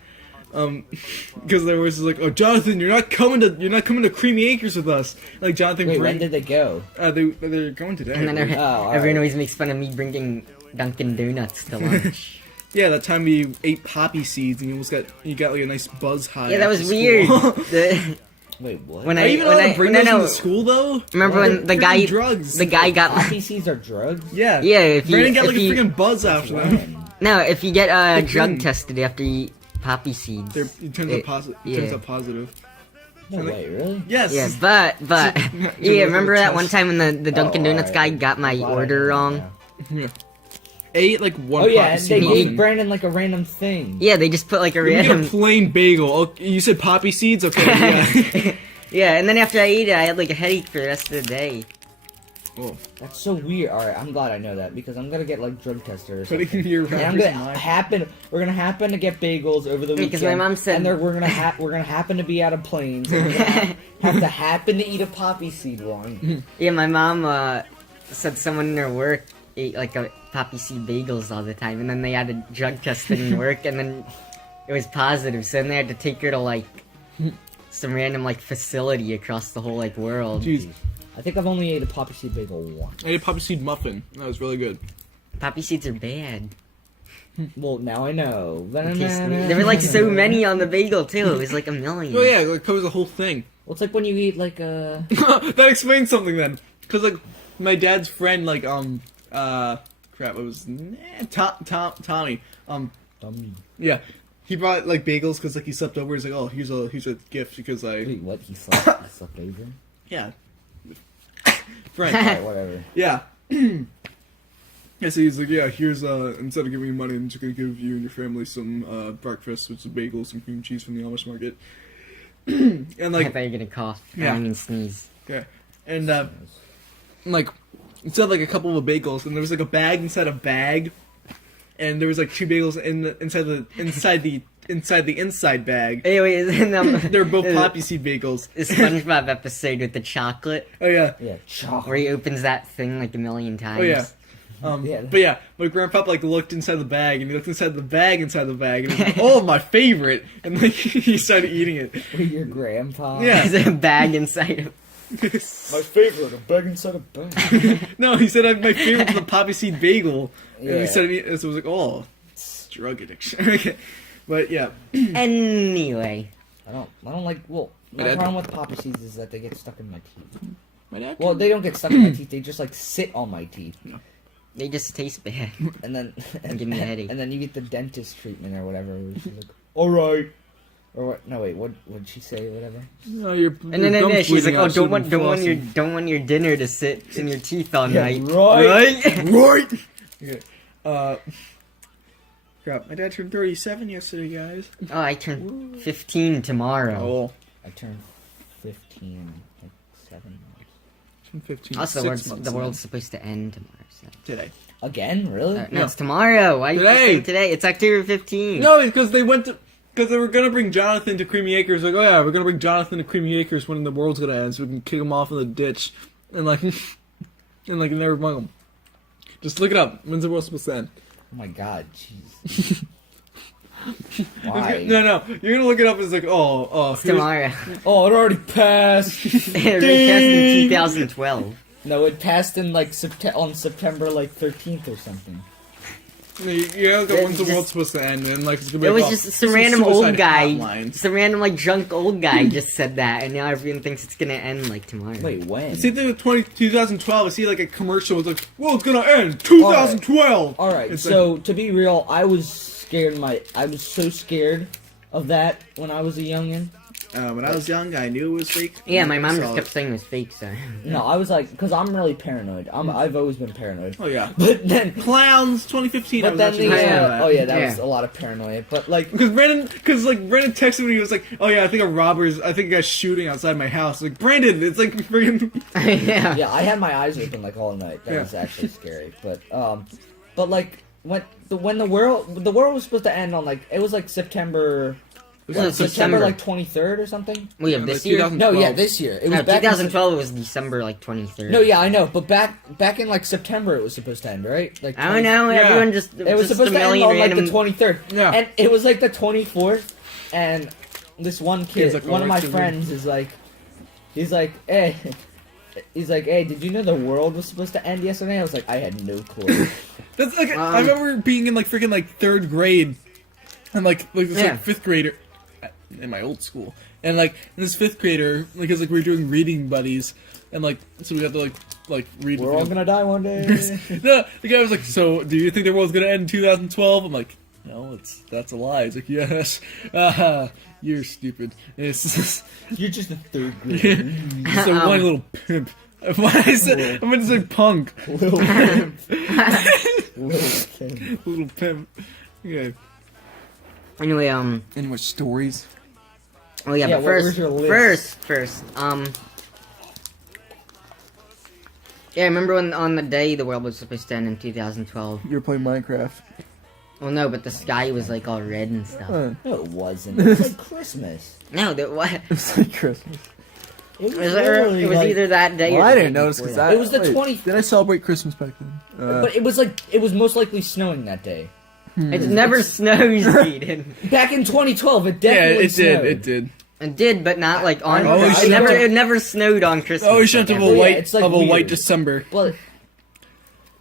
Because there was like, oh Jonathan, you're not coming to Creamy Acres with us. Like Jonathan, Wait, when did they go? they're going today. And then Oh, all everyone right. always makes fun of me bringing Dunkin' Donuts to lunch. Yeah, that time we ate poppy seeds and you got like a nice buzz high. Yeah, that after was school. weird. The- Wait, what? when Are you even when allowed to bring no, those no, into school though? remember What? when the Freaking guy, drugs. the guy got Poppy seeds are drugs? Yeah. Yeah, if you- Brandon got if like a you- freaking buzz after them. When? no, if you get They drug couldn't. tested after you eat poppy seeds. It turns It- out positive. yeah. Turns out positive. No way, really? Yes. Yeah, but yeah, remember that one time when the Dunkin' Oh, Donuts alright. guy got my Glad I order know wrong? now. I ate like one Oh yeah, poppy and seed they gave muffin. Brandon like a random thing. Yeah, they just put like a You get a random. plain bagel. Oh, you said poppy seeds? Okay. Yeah. Yeah, and then after I ate it, I had like a headache for the rest of the day. Oh. That's so weird. All right, I'm glad I know that because I'm gonna get like drug tester or something. Putting your And I'm gonna we're gonna happen to get bagels over the weekend. Because my mom said- and we're gonna happen to be out of planes. And we're gonna have to happen to eat a poppy seed one. Yeah, my mom said someone in their work ate like a poppy seed bagels all the time, and then they had a drug test in work, and then it was positive. So then they had to take her to like some random like facility across the whole like world. Jeez. I think I've only ate a poppy seed bagel once. I ate a poppy seed muffin. That was really good. Poppy seeds are bad. Well, now I know. There were like so many on the bagel too. It was like a million. Oh yeah, it covers the whole thing. Well, it's like when you eat like a. That explains something then. Cause like my dad's friend like crap it was Tommy yeah he brought like bagels because like he slept over. He's like, oh here's a gift because I Wait, what? He slept over? yeah friend Alright, whatever. yeah. Yeah, so he's like, yeah, here's, instead of giving you money, I'm just gonna give you and your family some, breakfast with some bagels and cream cheese from the Amish market. And, I like, thought you were gonna cough. Yeah. I mean sneeze. yeah. And, like, instead of, like, a couple of bagels, and there was, like, a bag inside a bag, and there was, like, two bagels inside the inside bag. Anyways, They're both poppy seed bagels. The SpongeBob episode with the chocolate, Oh, yeah. Yeah, chocolate. where he opens that thing like a million times. Oh, yeah. Yeah. But yeah, my grandpa like looked inside the bag, and he looked inside the bag, and he was like, "Oh, my favorite!" And like he started eating it. Wait, your grandpa? Yeah. There's a bag inside of. My favorite, a bag inside a bag. No, he said my favorite is the poppy seed bagel. And Yeah. he said, so I was like, oh, it's drug addiction. Okay. But yeah. Anyway. I don't like, well, My my dad- problem with poppy seeds is that they get stuck in my teeth. My dad. Well, they don't get stuck in my teeth, they just like sit on my teeth. They just taste bad. And then Give me a headache. And then you get the dentist treatment or whatever. Where she's like, alright. Or what? No, wait. What would she say? Or whatever. No, your And then she's like, "Oh, don't want your dinner to sit in your teeth all night." right. Right. Okay. Crap. My dad turned 37 yesterday, guys. Oh, I turn 15 tomorrow. Oh. I turned 15 like 7 months. Turned 15. Also, 6 months the ago. world's supposed to end tomorrow. So. Today. Again? Really? No, it's tomorrow. Why are you Today. saying today? It's October 15th. No, because they went to. Because they were gonna bring Jonathan to Creamy Acres. Like, oh yeah, we're gonna bring Jonathan to Creamy Acres when the world's gonna end, so we can kick him off in the ditch, and like, never mind him. Just look it up. When's the world supposed to end? Oh my god, jeez. Why? No, you're gonna look it up. It's like, oh, It's tomorrow. Oh, it already passed. It recast in 2012. No, it passed in like on September like 13th or something. Yeah, look at when's the world supposed to end, and like it's gonna be It was like, just some random old suicide guy, hotlines. some random like drunk old guy just said that, and now everyone thinks it's gonna end like tomorrow. Wait, when? Same thing with 2012. I see like a commercial with like, world's gonna end 2012. All right. It's So to be real, I was scared. I was so scared of that when I was a youngin. when I was young, I knew it was fake. Yeah, my mom just Saw kept it. saying it was fake, so. No, I was like, because I'm really paranoid. I've always been paranoid. Oh yeah, But then, clowns 2015. I but was then actually the gonna say that. oh yeah, that Yeah. was a lot of paranoia. But like, Because Brandon texted me. He was like, "Oh yeah, I think a guy's shooting outside my house." Like Brandon, it's like freaking. Yeah. yeah, I had my eyes open like all night. That Yeah. was actually scary. But like when the world was supposed to end on like it was like September. It What, was September December. like 23rd or something? We have this year? 2000 No, yeah, 12. this year. It was No, back in 2012 was December like 23rd. No, yeah, I know, but back in like September it was supposed to end, right? Like I don't know, Yeah. everyone just. It was just supposed a to end million on like random. the 23rd. Yeah. And it was like the 24th, and this one kid, He's like, one of "Oh, my it's too friends is like, he's like, hey, did you know the world was supposed to end yesterday? I was like, I had no clue. That's like I remember being in like freaking like 3rd grade, and like this Yeah. like 5th grader in my old school, and like in this 5th grader because like we were doing reading buddies, and like so we got to like read. We're with all him. gonna die one day. No, the guy was like, "So, do you think the world's gonna end in 2012?" I'm like, "No, that's a lie." He's like, "Yes, you're stupid." And it's just, You're just a 3rd grader. it's a one little pimp. Why I said I'm gonna say punk, Little kid. Little kid. little pimp. Okay. Anyway, Any more stories? oh yeah, Yeah, but where's your list? first, yeah, I remember when on the day the world was supposed to end in 2012. You were playing Minecraft. Well, no, but the sky was like all red and stuff. No, it wasn't. It was like Christmas. No, that what? It's like Christmas. It was, It was, literally it was like, either that day or Well, I the didn't day notice before because that. It was the 20th. Did I celebrate Christmas back then? But it was like it was most likely snowing that day. It never snows, Eden. Back in 2012, it yeah, definitely it snowed. did. It did. It did, but not like on. Oh, Christmas. you It should- never snowed on Christmas. Oh, we should have like, a Oh, yeah, white it's, like, of a white weird. December. Well,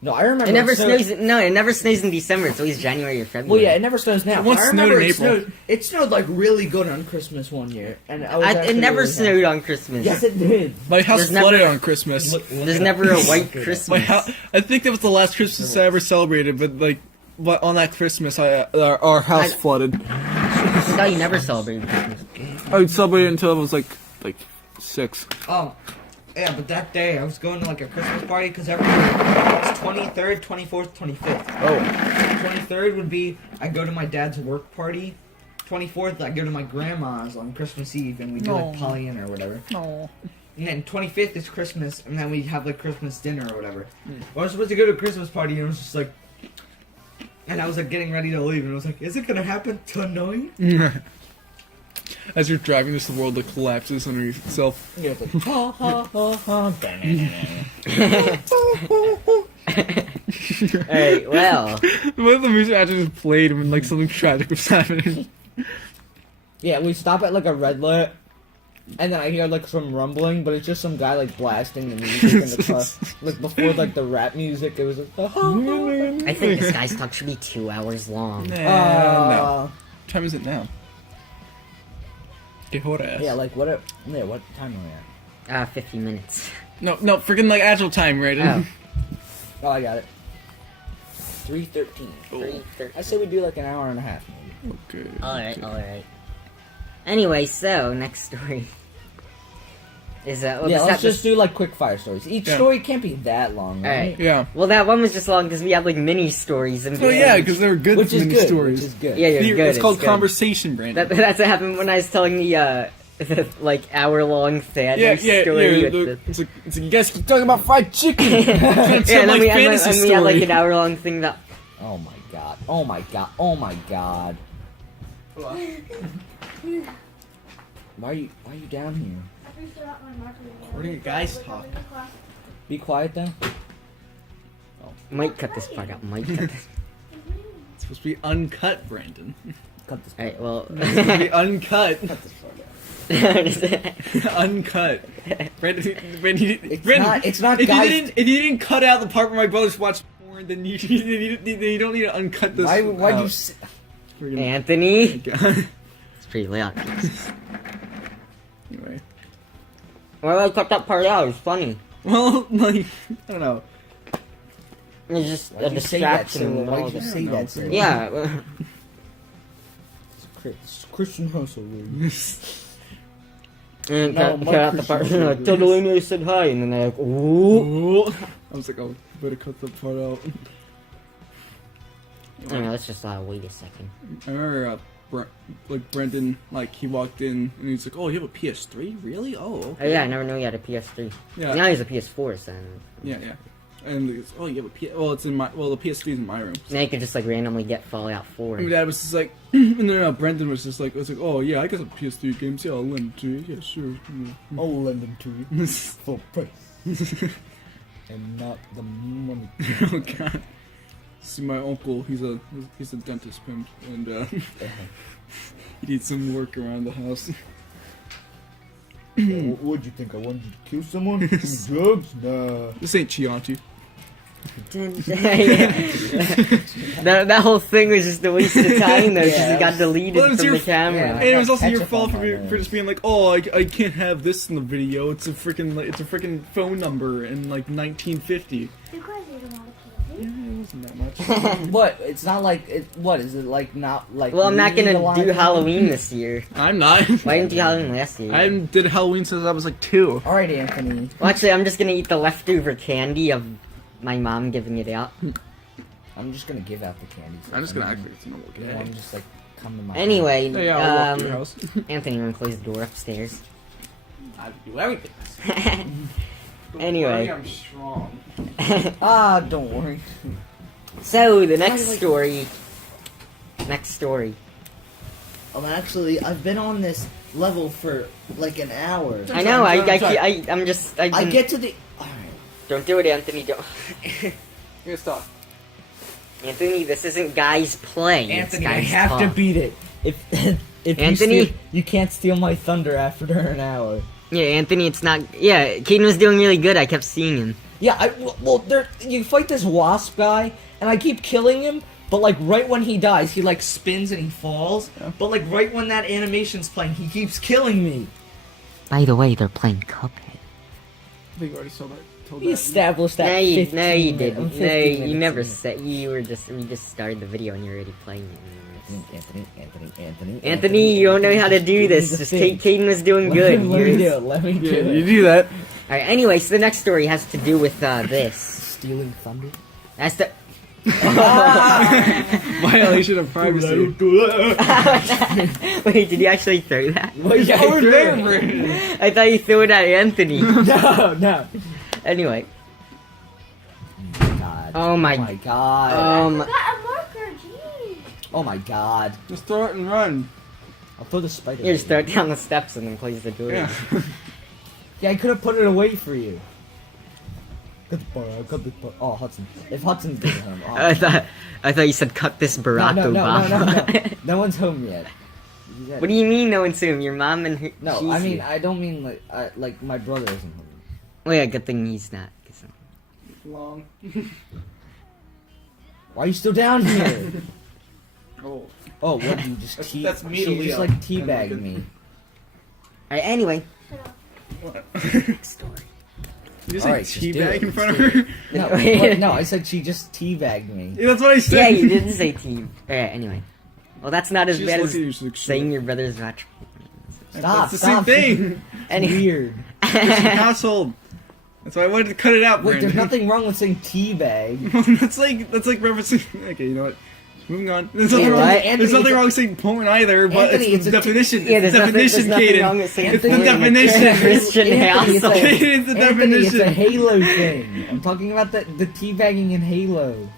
no, I remember It never snowed- snows. No, it never snows in December. It's always January or February. Well, yeah, it never snows now. It once I snowed remember in it April. snowed. It snowed like really good on Christmas one year, and I was It actually never really snowed on Christmas. Yes, it did. My house There's flooded never- on Christmas. There's never a white My Christmas. house, I think that was the last Christmas I ever celebrated, but on that Christmas, our house flooded. No, you never celebrated Christmas. I celebrated until I was like 6. Oh, yeah, but that day I was going to like a Christmas party because every year it's 23rd, 24th, 25th. Oh, 23rd would be I go to my dad's work party. 24th I go to my grandma's on Christmas Eve and we do like Polyphia or whatever. no. And then 25th is Christmas and then we have like Christmas dinner or whatever. Well, I was supposed to go to a Christmas party and it was just like, and I was like getting ready to leave and I was like, is it gonna happen tonight? As you're driving this, the world like collapses under itself. Yeah, it's like ha ha ha ha. Alright, well. What if the music actually just played when like something tragic was happening? Yeah, we stop at like a red light and then I hear like some rumbling, but it's just some guy like blasting the music in the car. Like before like the rap music, it was like, I think this guy's talk should be 2 hours long. No. What time is it now? Que horas? yeah, like what time are we at? 50 minutes. No, freaking like actual time, right? Oh. Oh, I got it. 3:13. 3:13. I say we do like an hour and a half. Maybe. Okay. Alright. Anyway, so, next story. Is that... Yeah, let's just do like quick fire stories. Each Yeah. story can't be that long, right? Alright. Yeah. Well, that one was just long because we had like mini stories and Well, yeah, because they were good Which is mini good. stories. Which is good. Yeah, you're good. It's called good. conversation, Brandon. That's what happened when I was telling the like hour-long Thanos story. yeah. With It's like you guys keep talking about fried chicken. yeah, and then like we fantasy had, we had like story. an hour-long thing that. Oh my god. Oh my god. Oh my god. Why are you down here? I forgot my marker. Where do you guys talk? Be quiet then. Might cut this part out. Might cut this. It's supposed to be uncut, Brandon. Cut this. Alright, well. It's supposed to be uncut. Cut this part out. Uncut. Brandon, It's not if guys. you didn't cut out the part where my brothers watch porn, then you don't need to uncut this. Why'd you? out. Friggin- Anthony! God. It's pretty loud. Anyway. Why did I cut that part out? It's funny. Well, like, I don't know. It's just Why'd a you say that so? distraction. Why'd you say that so? Yeah. It's Christian hustle. And No, cut out the part. Like, tell Delaney I said hi, and then they're like, ooh. I was like, oh, better cut that part out. I don't know, let's just wait a second. I remember, Brendan, like, he walked in and he's like, oh, you have a PS3? Really? Oh, Oh okay. yeah, I never knew he had a PS3. Yeah. Now he's a PS4, so Yeah. And he goes, oh, you have a well, it's in my, well, the PS3 is in my room. now you could just like randomly get Fallout 4. And my dad was just like, no, Brendan was just like, I was like, oh, yeah, I got some PS3 games, yeah, I'll lend it to you, yeah, sure. I'll lend them to you for price and not the money. Oh, God. See, my uncle, he's a dentist, Pimp, and, he needs some work around the house. What'd you think? I wanted you to kill someone? Do drugs? Nah. This ain't Chianti. that whole thing was just a waste of time though, because Yeah, it got deleted well, it's from your the camera. yeah. And it was also Catch your up fault on for, my for just being like, oh, I can't have this in the video. It's a freaking phone number in like 1950. You guys ate a lot of Yeah, candy. it wasn't that much. What? It's not like it. What is it like? Not like. Well, I'm not gonna legalized? do Halloween this year. I'm not. Why didn't you do Halloween last year? I haven't did Halloween since I was like 2. All right, Anthony. Well, actually, I'm just gonna eat the leftover candy of my mom giving it out. I'm just gonna give out the candy. I'm just gonna act like it's a normal You know, game. I'm just like come to my. Anyway, Hey, yeah, I'll walk to your house. Anthony, I'm gonna close the door upstairs. I do everything. Anyway. I'm strong. Ah, don't worry. So, the next story. Next story. Actually, I've been on this level for like an hour. I know, sorry. I'm just... I get to the. All right. Don't do it, Anthony, don't. Here's stop. Anthony, this isn't guys play. Anthony, it's I guys have to talk. beat it. If Anthony? you can't steal my thunder after an hour. Yeah, Anthony, it's not... Yeah, Caden was doing really good, I kept seeing him. Yeah, you fight this wasp guy, and I keep killing him, but like right when he dies, he like spins and he falls. Yeah. But like right when that animation's playing, he keeps killing me. By the way, they're playing Cuphead. I think you already told He established that. No, you 15 didn't. minutes- No, 15 you minutes never ago. said. We just started the video and you're already playing it. Anthony. Anthony, you don't know how to do this. Just Caden was doing good. Let me do it. Let me do Yeah, it. you do that. Alright, anyway, so the next story has to do with this. Stealing thunder. That's the. Violation of privacy. Wait, did you actually throw that? Yeah, Over there, sure. Brandon. I thought you threw it at Anthony. No. Anyway. God. Oh my. Oh my god. I got a marker, jeez. Oh my god. Just throw it and run. I'll throw the spider. You just throw it down the steps and then close the door. Yeah. Yeah, I could have put it away for you. Oh, Hudson. If Hudson's getting home. Oh. I thought you said cut this Barack no. Obama. No one's home yet. What do you mean no one's home? Your mom and her. No, she's I mean here. I don't mean like my brother isn't home. Well, yeah, good thing he's not. 'Cause, Long. Why are you still down here? Oh. Oh, what? You just That's me to She just Leo. like teabagged me. Alright, anyway. What? Next story. You just Alright, say just do teabag it. in front of her? No, Wait. what? No, I said she just teabagged me. Yeah, that's what I said. Yeah, you didn't say team. Alright, anyway. Well, that's not as She just bad looked as at you, she's like, saying your brother's not. Stop! It's the stop. same thing. Anyway. Weird. Household. That's why I wanted to cut it out, Wait, Brandon. there's nothing wrong with saying teabag. that's like referencing. Okay, you know what? Moving on. There's Wait, nothing, wrong, what? there's Anthony, nothing it's a- wrong with saying porn either, but Anthony, it's the it's a- definition. Yeah, It's there's the nothing, definition, there's nothing Caden. wrong with saying It's the porn in a definition. Christian Anthony, house. it's a- It's the Anthony, it's definition. a Halo thing. I'm talking about the teabagging in Halo.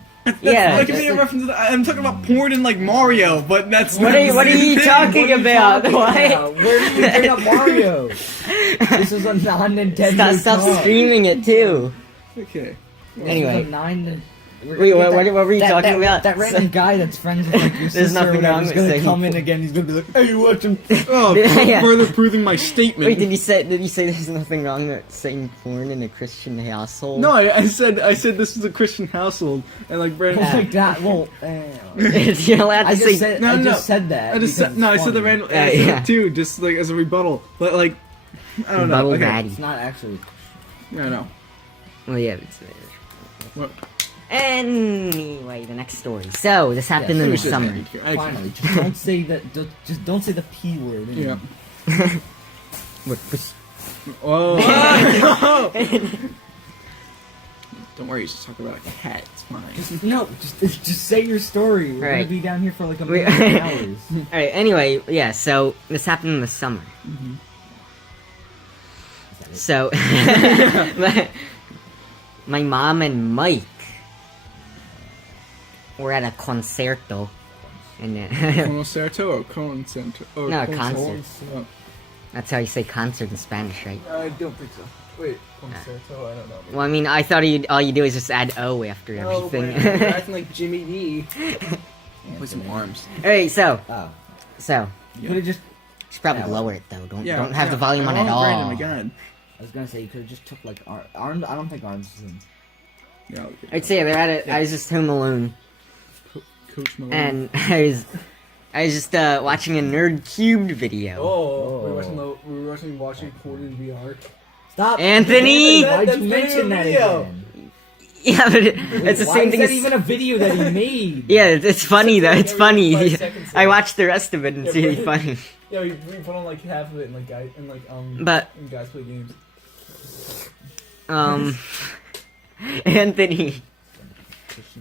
Yeah, That could be a like- reference to I'm talking about porn in like Mario, but that's What not are you- the what are same you thing. talking What are you about? talking What? about? Where did you bring up Mario? This is a non-Nintendo. Stop talk. streaming it too. Okay. This Anyway. is a nine. Wait, what were you talking about? That random guy that's friends with like your sister or nothing whatever wrong is with gonna saying come in porn. again. He's gonna be like, "Hey, you watching?" Oh, Yeah. further proving my statement. Wait, did you say there's nothing wrong with saying porn in a Christian household? No, I said this is a Christian household, and like Brandon. Oh my god! Well, You're allowed to I say. just said No, I no. just said that. I just because said, no, I it's said the funny. random Yeah. too, just like as a rebuttal. But like, I don't know. Rebuttal Okay. daddy. It's not actually. I know. Well, yeah. It's, What? anyway, the next story. So this happened in the Finish it. summer. Finally, just don't say that. Just don't say the p word. Yeah. What? Oh. Don't worry, just talk about a cat. It's fine. No, just say your story. We're Right. gonna be down here for like a Wait. million hours. All right. Anyway, yeah. So this happened in the summer. So my mom and Mike were at a concerto, and Concerto or concert? Or No, concert? concert. Oh. that's how you say concert in Spanish, right? I don't think so. Wait, concerto? I don't know. Well, I mean, I thought all you do is just add O after everything. You're acting like Jimmy D. With some arms. All right, so Oh, you could have just. should probably Yeah, lower it though. Don't have the volume on Oh, at all. Brandon, my God. I was gonna say you could have just took like arms. I don't think arms is in. Yeah, okay. I'd say they're at it. I was just home alone, Coach Malone. and I was just watching a Nerd Cubed video. Oh, Oh. we were watching porn in VR. Stop, Anthony! Why'd That's you mention that video. again? Yeah, but it's the Why same is thing that as. even a video that he made? Yeah, it's funny though. It's Every funny. 5 seconds, I yeah. watched the rest of it and Yeah, see it's but- funny. Yeah, we put on like half of it, and like guys, and like But and guys play games. Anthony,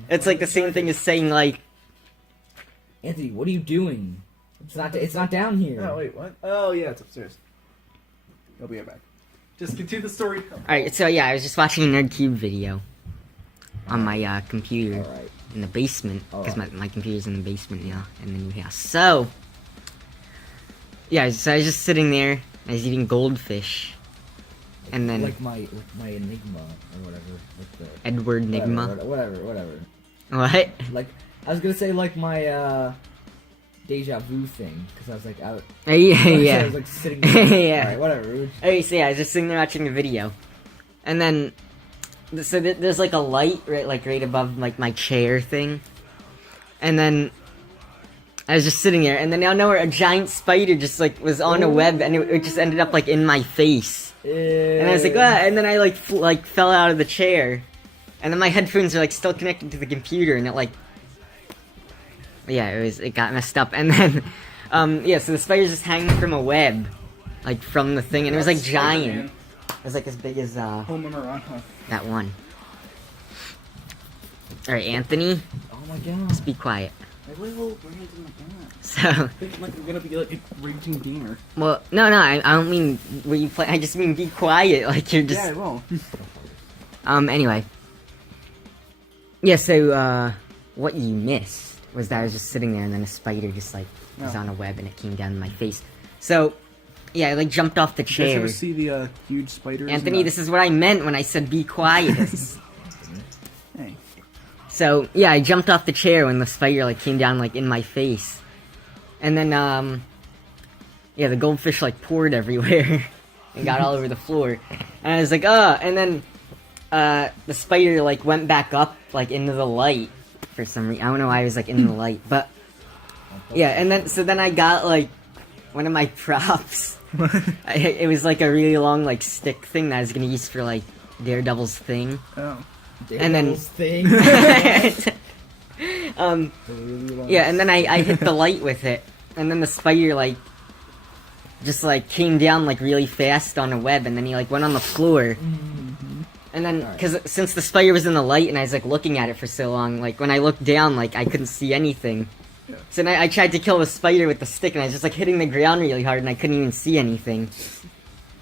it's like the same thing as saying like. Anthony, what are you doing? It's not down here. Oh wait, what? Oh yeah, it's upstairs. I'll be right back. Just continue the story. Alright, so yeah, I was just watching a Nerd Cube video on my computer All right. in the basement because Alright. my computer's in the basement now in the new house. So yeah, so I was just sitting there. I was eating goldfish, and then Like my Enigma or whatever. Like the, Edward Nigma. Whatever. What? Like I was gonna say like my deja vu thing because I was like out. Yeah, I yeah. was like sitting. There. Yeah. All right, whatever. Okay, so yeah, I was just sitting there watching the video, and then so there's like a light right above like my chair thing, and then I was just sitting there, and then out of nowhere a giant spider just like was on a web, and it just ended up like in my face, and I was like, ah, and then I like fell out of the chair, and then my headphones are like still connected to the computer, and it like. Yeah, it got messed up, and then, yeah, so the spider's just hanging from a web, like, from the thing, and it was, like, giant. It was, like, as big as, Home Maranta. that one. Alright, Anthony, Oh my god. just be quiet. Brandon's So, like I'm gonna be like a raging gamer. well, no, I don't mean where you play, I just mean be quiet, like, you're just, Yeah, I will. anyway. Yeah, so, what you missed was that I was just sitting there, and then a spider just, like, was Oh. on a web, and it came down in my face. So, yeah, I, like, jumped off the Did you guys chair. ever see the huge spiders? Anthony, this is what I meant when I said be quiet. Hey. So, yeah, I jumped off the chair when the spider, like, came down, like, in my face. And then, yeah, the goldfish like poured everywhere and got all over the floor. And I was like, oh, and then the spider like went back up like into the light for some reason. I don't know why I was like in the light, but yeah, and then I got like one of my props. It was like a really long like stick thing that I was gonna use for like Daredevil's thing. Oh. And then thing. yeah, and then I hit the light with it, and then the spider like just like came down like really fast on a web, and then he like went on the floor. And then, because since the spider was in the light and I was like looking at it for so long, like when I looked down, like I couldn't see anything. Yeah. So then I tried to kill the spider with the stick, and I was just like hitting the ground really hard, and I couldn't even see anything.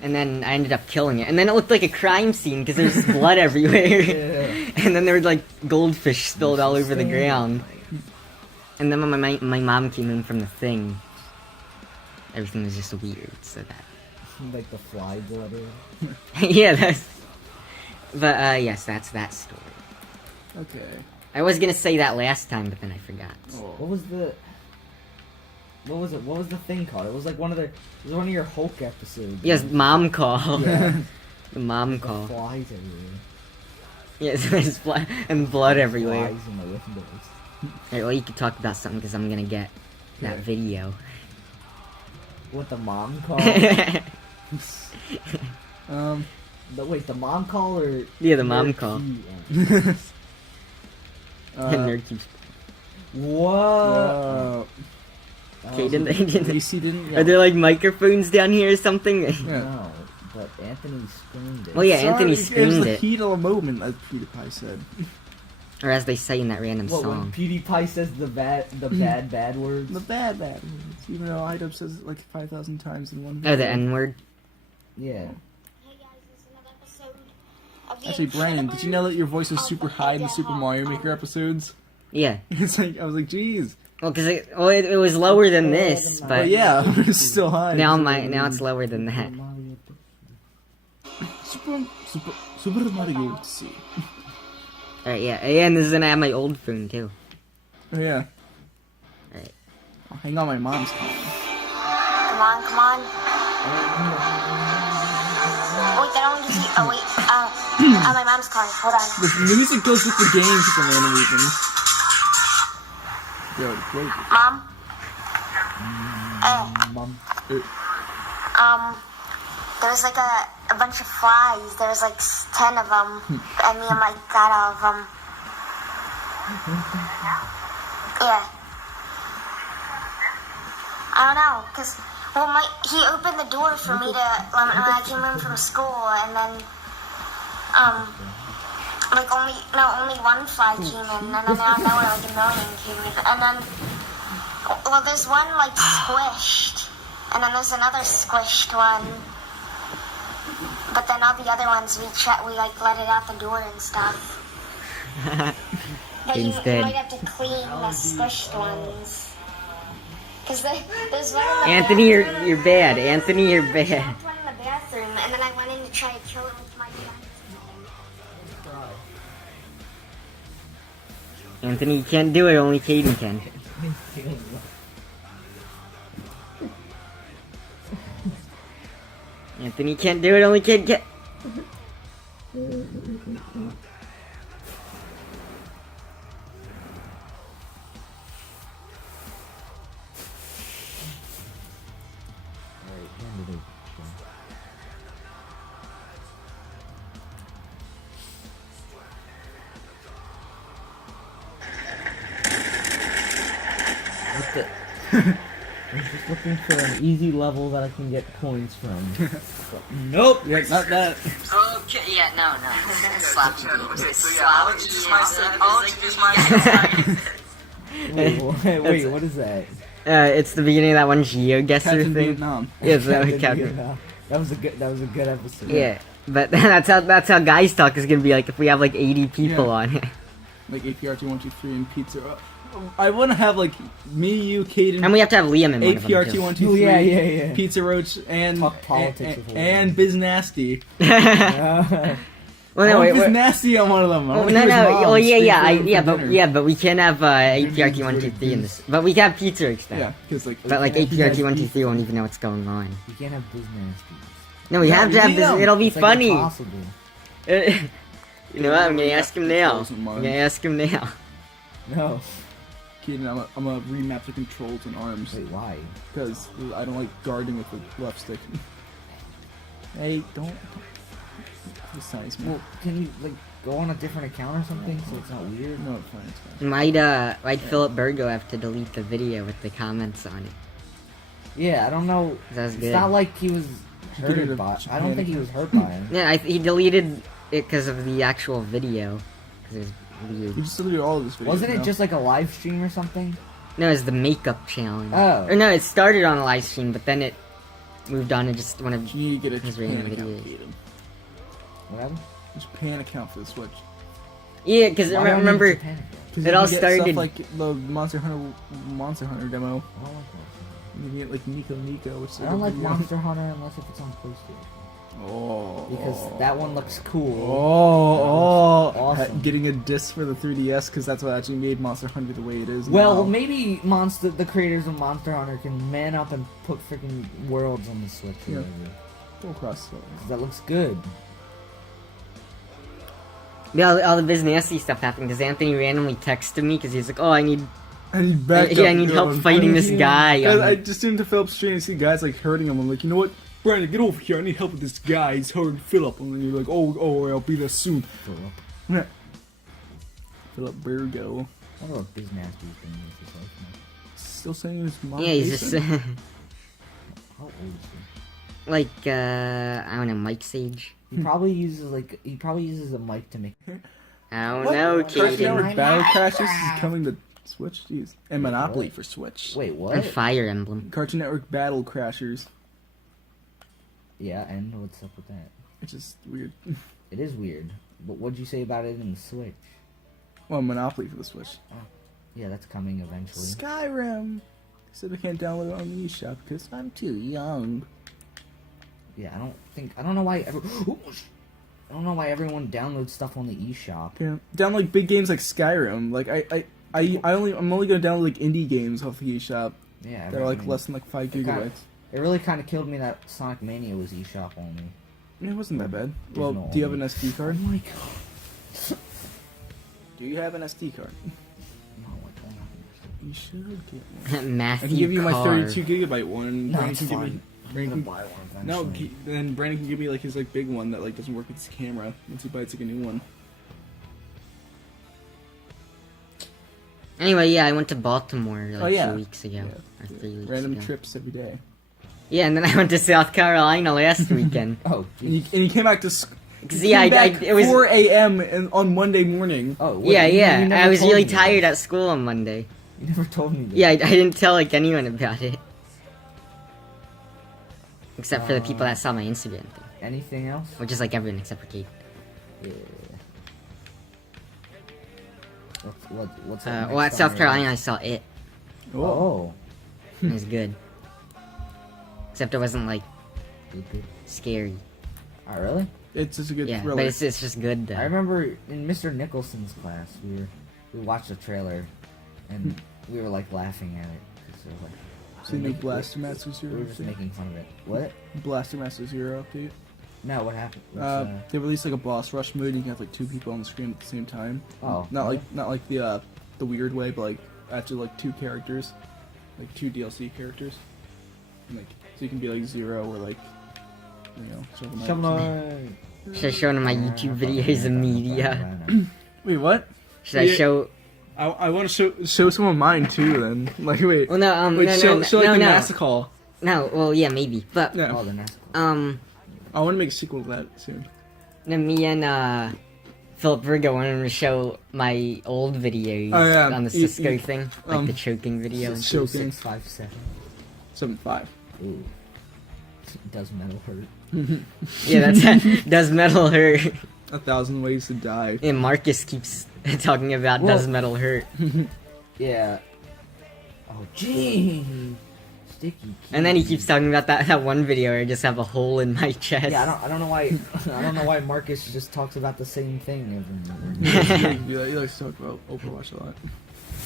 And then I ended up killing it. And then it looked like a crime scene because there's just blood everywhere. Yeah. And then there were like goldfish spilled all over the ground. And then when my mom came in from the thing, everything was just weird. So that. Like the fly blood. Yeah, that's. But yes, that's that story. Okay. I was gonna say that last time, but then I forgot. What was the? What was it? What was the thing called? It was like one of your Hulk episodes. Yes, mom call. Yeah. The mom The call. flies everywhere. Yes, there's blood and blood everywhere. Flies in my windows. Alright, well, you could talk about something because I'm gonna get that Okay. video. What the mom call? Wait, the mom call or Yeah, the mom Nerd call. Key? Nerd keeps. What? Okay, didn't AC didn't. Are there like microphones down here or something? Yeah. No, but Anthony screamed it. Well, yeah, Sorry, Anthony it was screamed the it. heat of a moment, as PewDiePie said. Or as they say in that random What, when song. PewDiePie says the bad words? The bad words. Even though IDub says it like 5,000 times in one video. Oh, the N-word? Yeah. Hey guys, this is another episode of the Actually, Brandon, did you know that your voice was super high in the Super Mario Maker episodes? Yeah. It's like, I was like, geez. Well, because it was lower than this, But but yeah, it's still high. now it's lower than that. Super Mario Odyssey. Alright, yeah, and this is gonna have my old phone too. Oh, yeah. Alright. I'll hang on my mom's phone. Come on, come on. Wait, that only gives you. Oh, wait. My mom's calling. Hold on. The music goes with the game for some random reason. Yo, wait. Mom? Mom. There was like a bunch of flies. There was like 10 of them. And me and Mike got all of them. Yeah. I don't know, because, well, he opened the door for me to, when I came home from school, and then, like, only one fly came in, and then out of nowhere, like, a million came in, and then, well, there's one, like, squished, and then there's another squished one, but then all the other ones, we like, let it out the door and stuff. But you Instead. might have to clean the squished ones. Because there's one in the Anthony, bathroom. you're bad. Anthony, you're I bad. trapped one in the bathroom, and then I went in to try to kill it with my gun. Anthony, you can't do it. Only Caden can. Anthony can't do it. Only Caden can. I'm just looking for an easy level that I can get points from. Nope, yeah, not that. Okay, yeah, no. Wait, what is that? It's the beginning of that one geoguessr Captain thing. Vietnam. Yeah, so Captain Captain. Vietnam. That was a good episode. Yeah, but that's how Guys Talk is gonna be like if we have like 80 people Yeah. on it. Like APRT 1, 2, 3 and pizza. I want to have like me, you, Caden, And we have to have Liam in one of them APRT too. 1, 2, 3, Yeah. Pizza Roach, and Talk politics with and Biz Nasty. Well, I no, want wait, Biz Nasty on one of them. I oh, want no, his no. mom Oh, scream yeah, for him for dinner. but we can't have APRT 123 in this. But we can have Pizza Works now. Yeah, because like. But like We can't have APRT 123 won't even know what's going on. You can't have business. No, we No, have to have you this. need 'em. It'll be It's like funny. impossible. You know what? I'm gonna ask him now. Controls in I'm mine. gonna ask him now. No. Keaton, I'm gonna remap the controls and arms Wait, why? because I don't like guarding with the left stick. Hey, don't criticize me. Well, can you like go on a different account or something so it's not weird? No, it's fine. It's fine. Might Philip Burgo have to delete the video with the comments on it? Yeah, I don't know. That's It's good. not like he was Get rid hurt of by. I Japan don't think he was hurt by him. Yeah, he deleted it because of the actual video. Because it was weird. We just deleted all of this video. Wasn't it just like a live stream or something? No, it was the makeup challenge. Oh. Or no, it started on a live stream, but then it moved on to just one of. You need to get a His Japan random account, videos. Keaton. What happened? A Japan account for the Switch. Yeah, because Why do I need remember. Japan? 'Cause It you all can get started- stuff like the Monster Hunter demo. I don't like You can get like Nico, which is that. I don't a like video. Monster Hunter unless if it's on PlayStation. Oh. Because that one looks cool. Awesome. Getting a disc for the 3DS because that's what actually made Monster Hunter the way it is. Well, now. maybe the creators of Monster Hunter can man up and put freaking worlds on the Switch. Or Yeah. whatever. Go across. 'Cause that looks good. Yeah, all the Biz Nasty stuff happened because Anthony randomly texted me because he's like, "Oh, I need backup. yeah, I need help fighting this guy." Guys, I just tuned to Philip's stream and see guys like hurting him. I'm like, you know what, Brandon, get over here. I need help with this guy. He's hurting Philip. And then you're like, oh, I'll be there soon. Philip. Philip Burgo. I wonder what Biz Nasty's doing with his life now. Still saying his mom. Yeah, he's just How old is like I don't know, Mike Sage. he? He probably uses a mic to make. I don't know, Cartoon Kaden. Network Battle Crashers is coming to Switch. Jeez, and Monopoly for Switch. Wait, And what? Fire Emblem. Cartoon Network Battle Crashers. Yeah, and what's up with that? It's just weird. It is weird. But what'd you say about it in the Switch? Well, Monopoly for the Switch. Yeah, that's coming eventually. Skyrim. Said I can't download it on the eShop because I'm too young. Yeah, I don't know why. I don't know why everyone downloads stuff on the eShop. Yeah. Download big games like Skyrim. Like I'm only gonna download like indie games off the eShop. Yeah, They're like mean, less than like 5 it kinda- gigabytes. It really kind of killed me that Sonic Mania was eShop only. It wasn't that bad. There's Well, no do you have an only. SD card? Oh my god. Do you have an SD card? No, I don't have You should get one. Matthew I can give you my Carr. 32 GB one. And No, Brandon it's can give fine. me. I'm Brandon gonna can, buy one no, eventually. then Brandon can give me like his like big one that like doesn't work with his camera once he buys like a new one. Anyway, yeah, I went to Baltimore like Oh, yeah. 2 weeks ago. Or 3 weeks Random ago. trips every day. Yeah, and then I went to South Carolina last weekend. Oh, And geez. he came back to. Yeah, it was. 4 a.m. on Monday morning. Oh, what, Yeah, you yeah. never I was told really me tired this. at school on Monday. You never told me this. Yeah, I didn't tell like anyone about it, except for the people that saw my Instagram thing, Anything else? which is like everyone except for Kate. Yeah. What's Well, at South Carolina, I saw it. Oh. It was good, except it wasn't like Good, good. scary. Oh, really? It's just a good Yeah, thriller. but it's just good though. I remember in Mr. Nicholson's class, we watched the trailer, and we were like laughing at it. 'Cause they were, like, See the new Blaster Master we Zero were just update? making fun of it. What? Blaster Master Zero update. No, what happened? What's, They released like a boss rush mode. You can have like 2 people on the screen at the same time. Oh, Not really? like the weird way, but like actually like 2 characters, like 2 DLC characters. And, like so you can be like Zero or like something else. Shamrock. Should I show one of my YouTube videos of media? Wait, what? Should I Yeah. show? I want to show some of mine too. Then like wait. Well, no, Wait, no, show no, like no, the no. Massacre. No, well, yeah, maybe, but Yeah. Oh, the NASCAR. I want to make a sequel to that soon. then me and Philip Virgo wanted to show my old videos Oh, yeah. on the Cisco thing, like the um, choking video. And Choking. 657. 7.5. Ooh. Does metal hurt? Yeah, that's does metal hurt? 1,000 Ways to Die. And Marcus keeps talking about Well- does metal hurt? Yeah. Oh, gee. Sticky. And then he keeps talking about that one video where I just have a hole in my chest. Yeah, I don't know why. I don't know why Marcus just talks about the same thing over and over. He likes to talk about Overwatch a lot.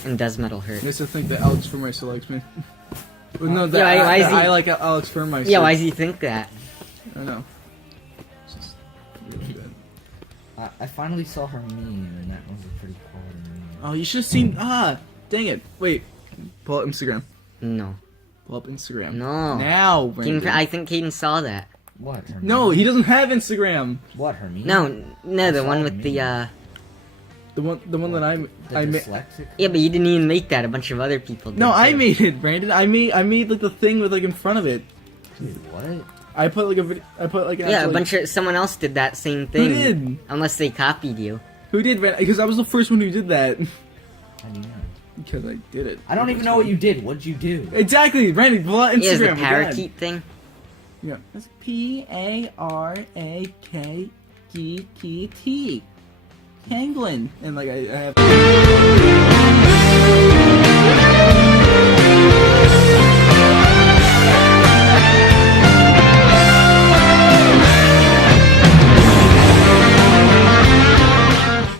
And does metal hurt? I used to think that Alex Furmeister likes me. But no, that, Yeah, why is he- I like Alex Furmeister. Yeah, why does he think that? I know. It's just really good. I finally saw her meme, and that was a pretty quality meme. Oh, you should have seen. Dang it. Wait. Pull up Instagram. No. Pull up Instagram. No. Now, Brandon. I think Caden saw that. What? Her No, meme? he doesn't have Instagram. What, her meme? No, the saw one a with meme. The one that The I made. dyslexic? Yeah, but you didn't even make that. A bunch of other people did. No, I too. made it, Brandon. I made like the thing with like in front of it. Dude, what? I put like a video. I put like an Yeah, actual, a bunch of someone else did that same thing. did? Unless they copied you. Who did, Brandon? Because I was the first one who did that. How do you know? Because I did it. I don't even know what you did. What'd you do? Exactly, Brandon. Pull out Yeah, Instagram. the we're done. parakeet thing. Yeah. That's PARAKET. Penguin. And like I have.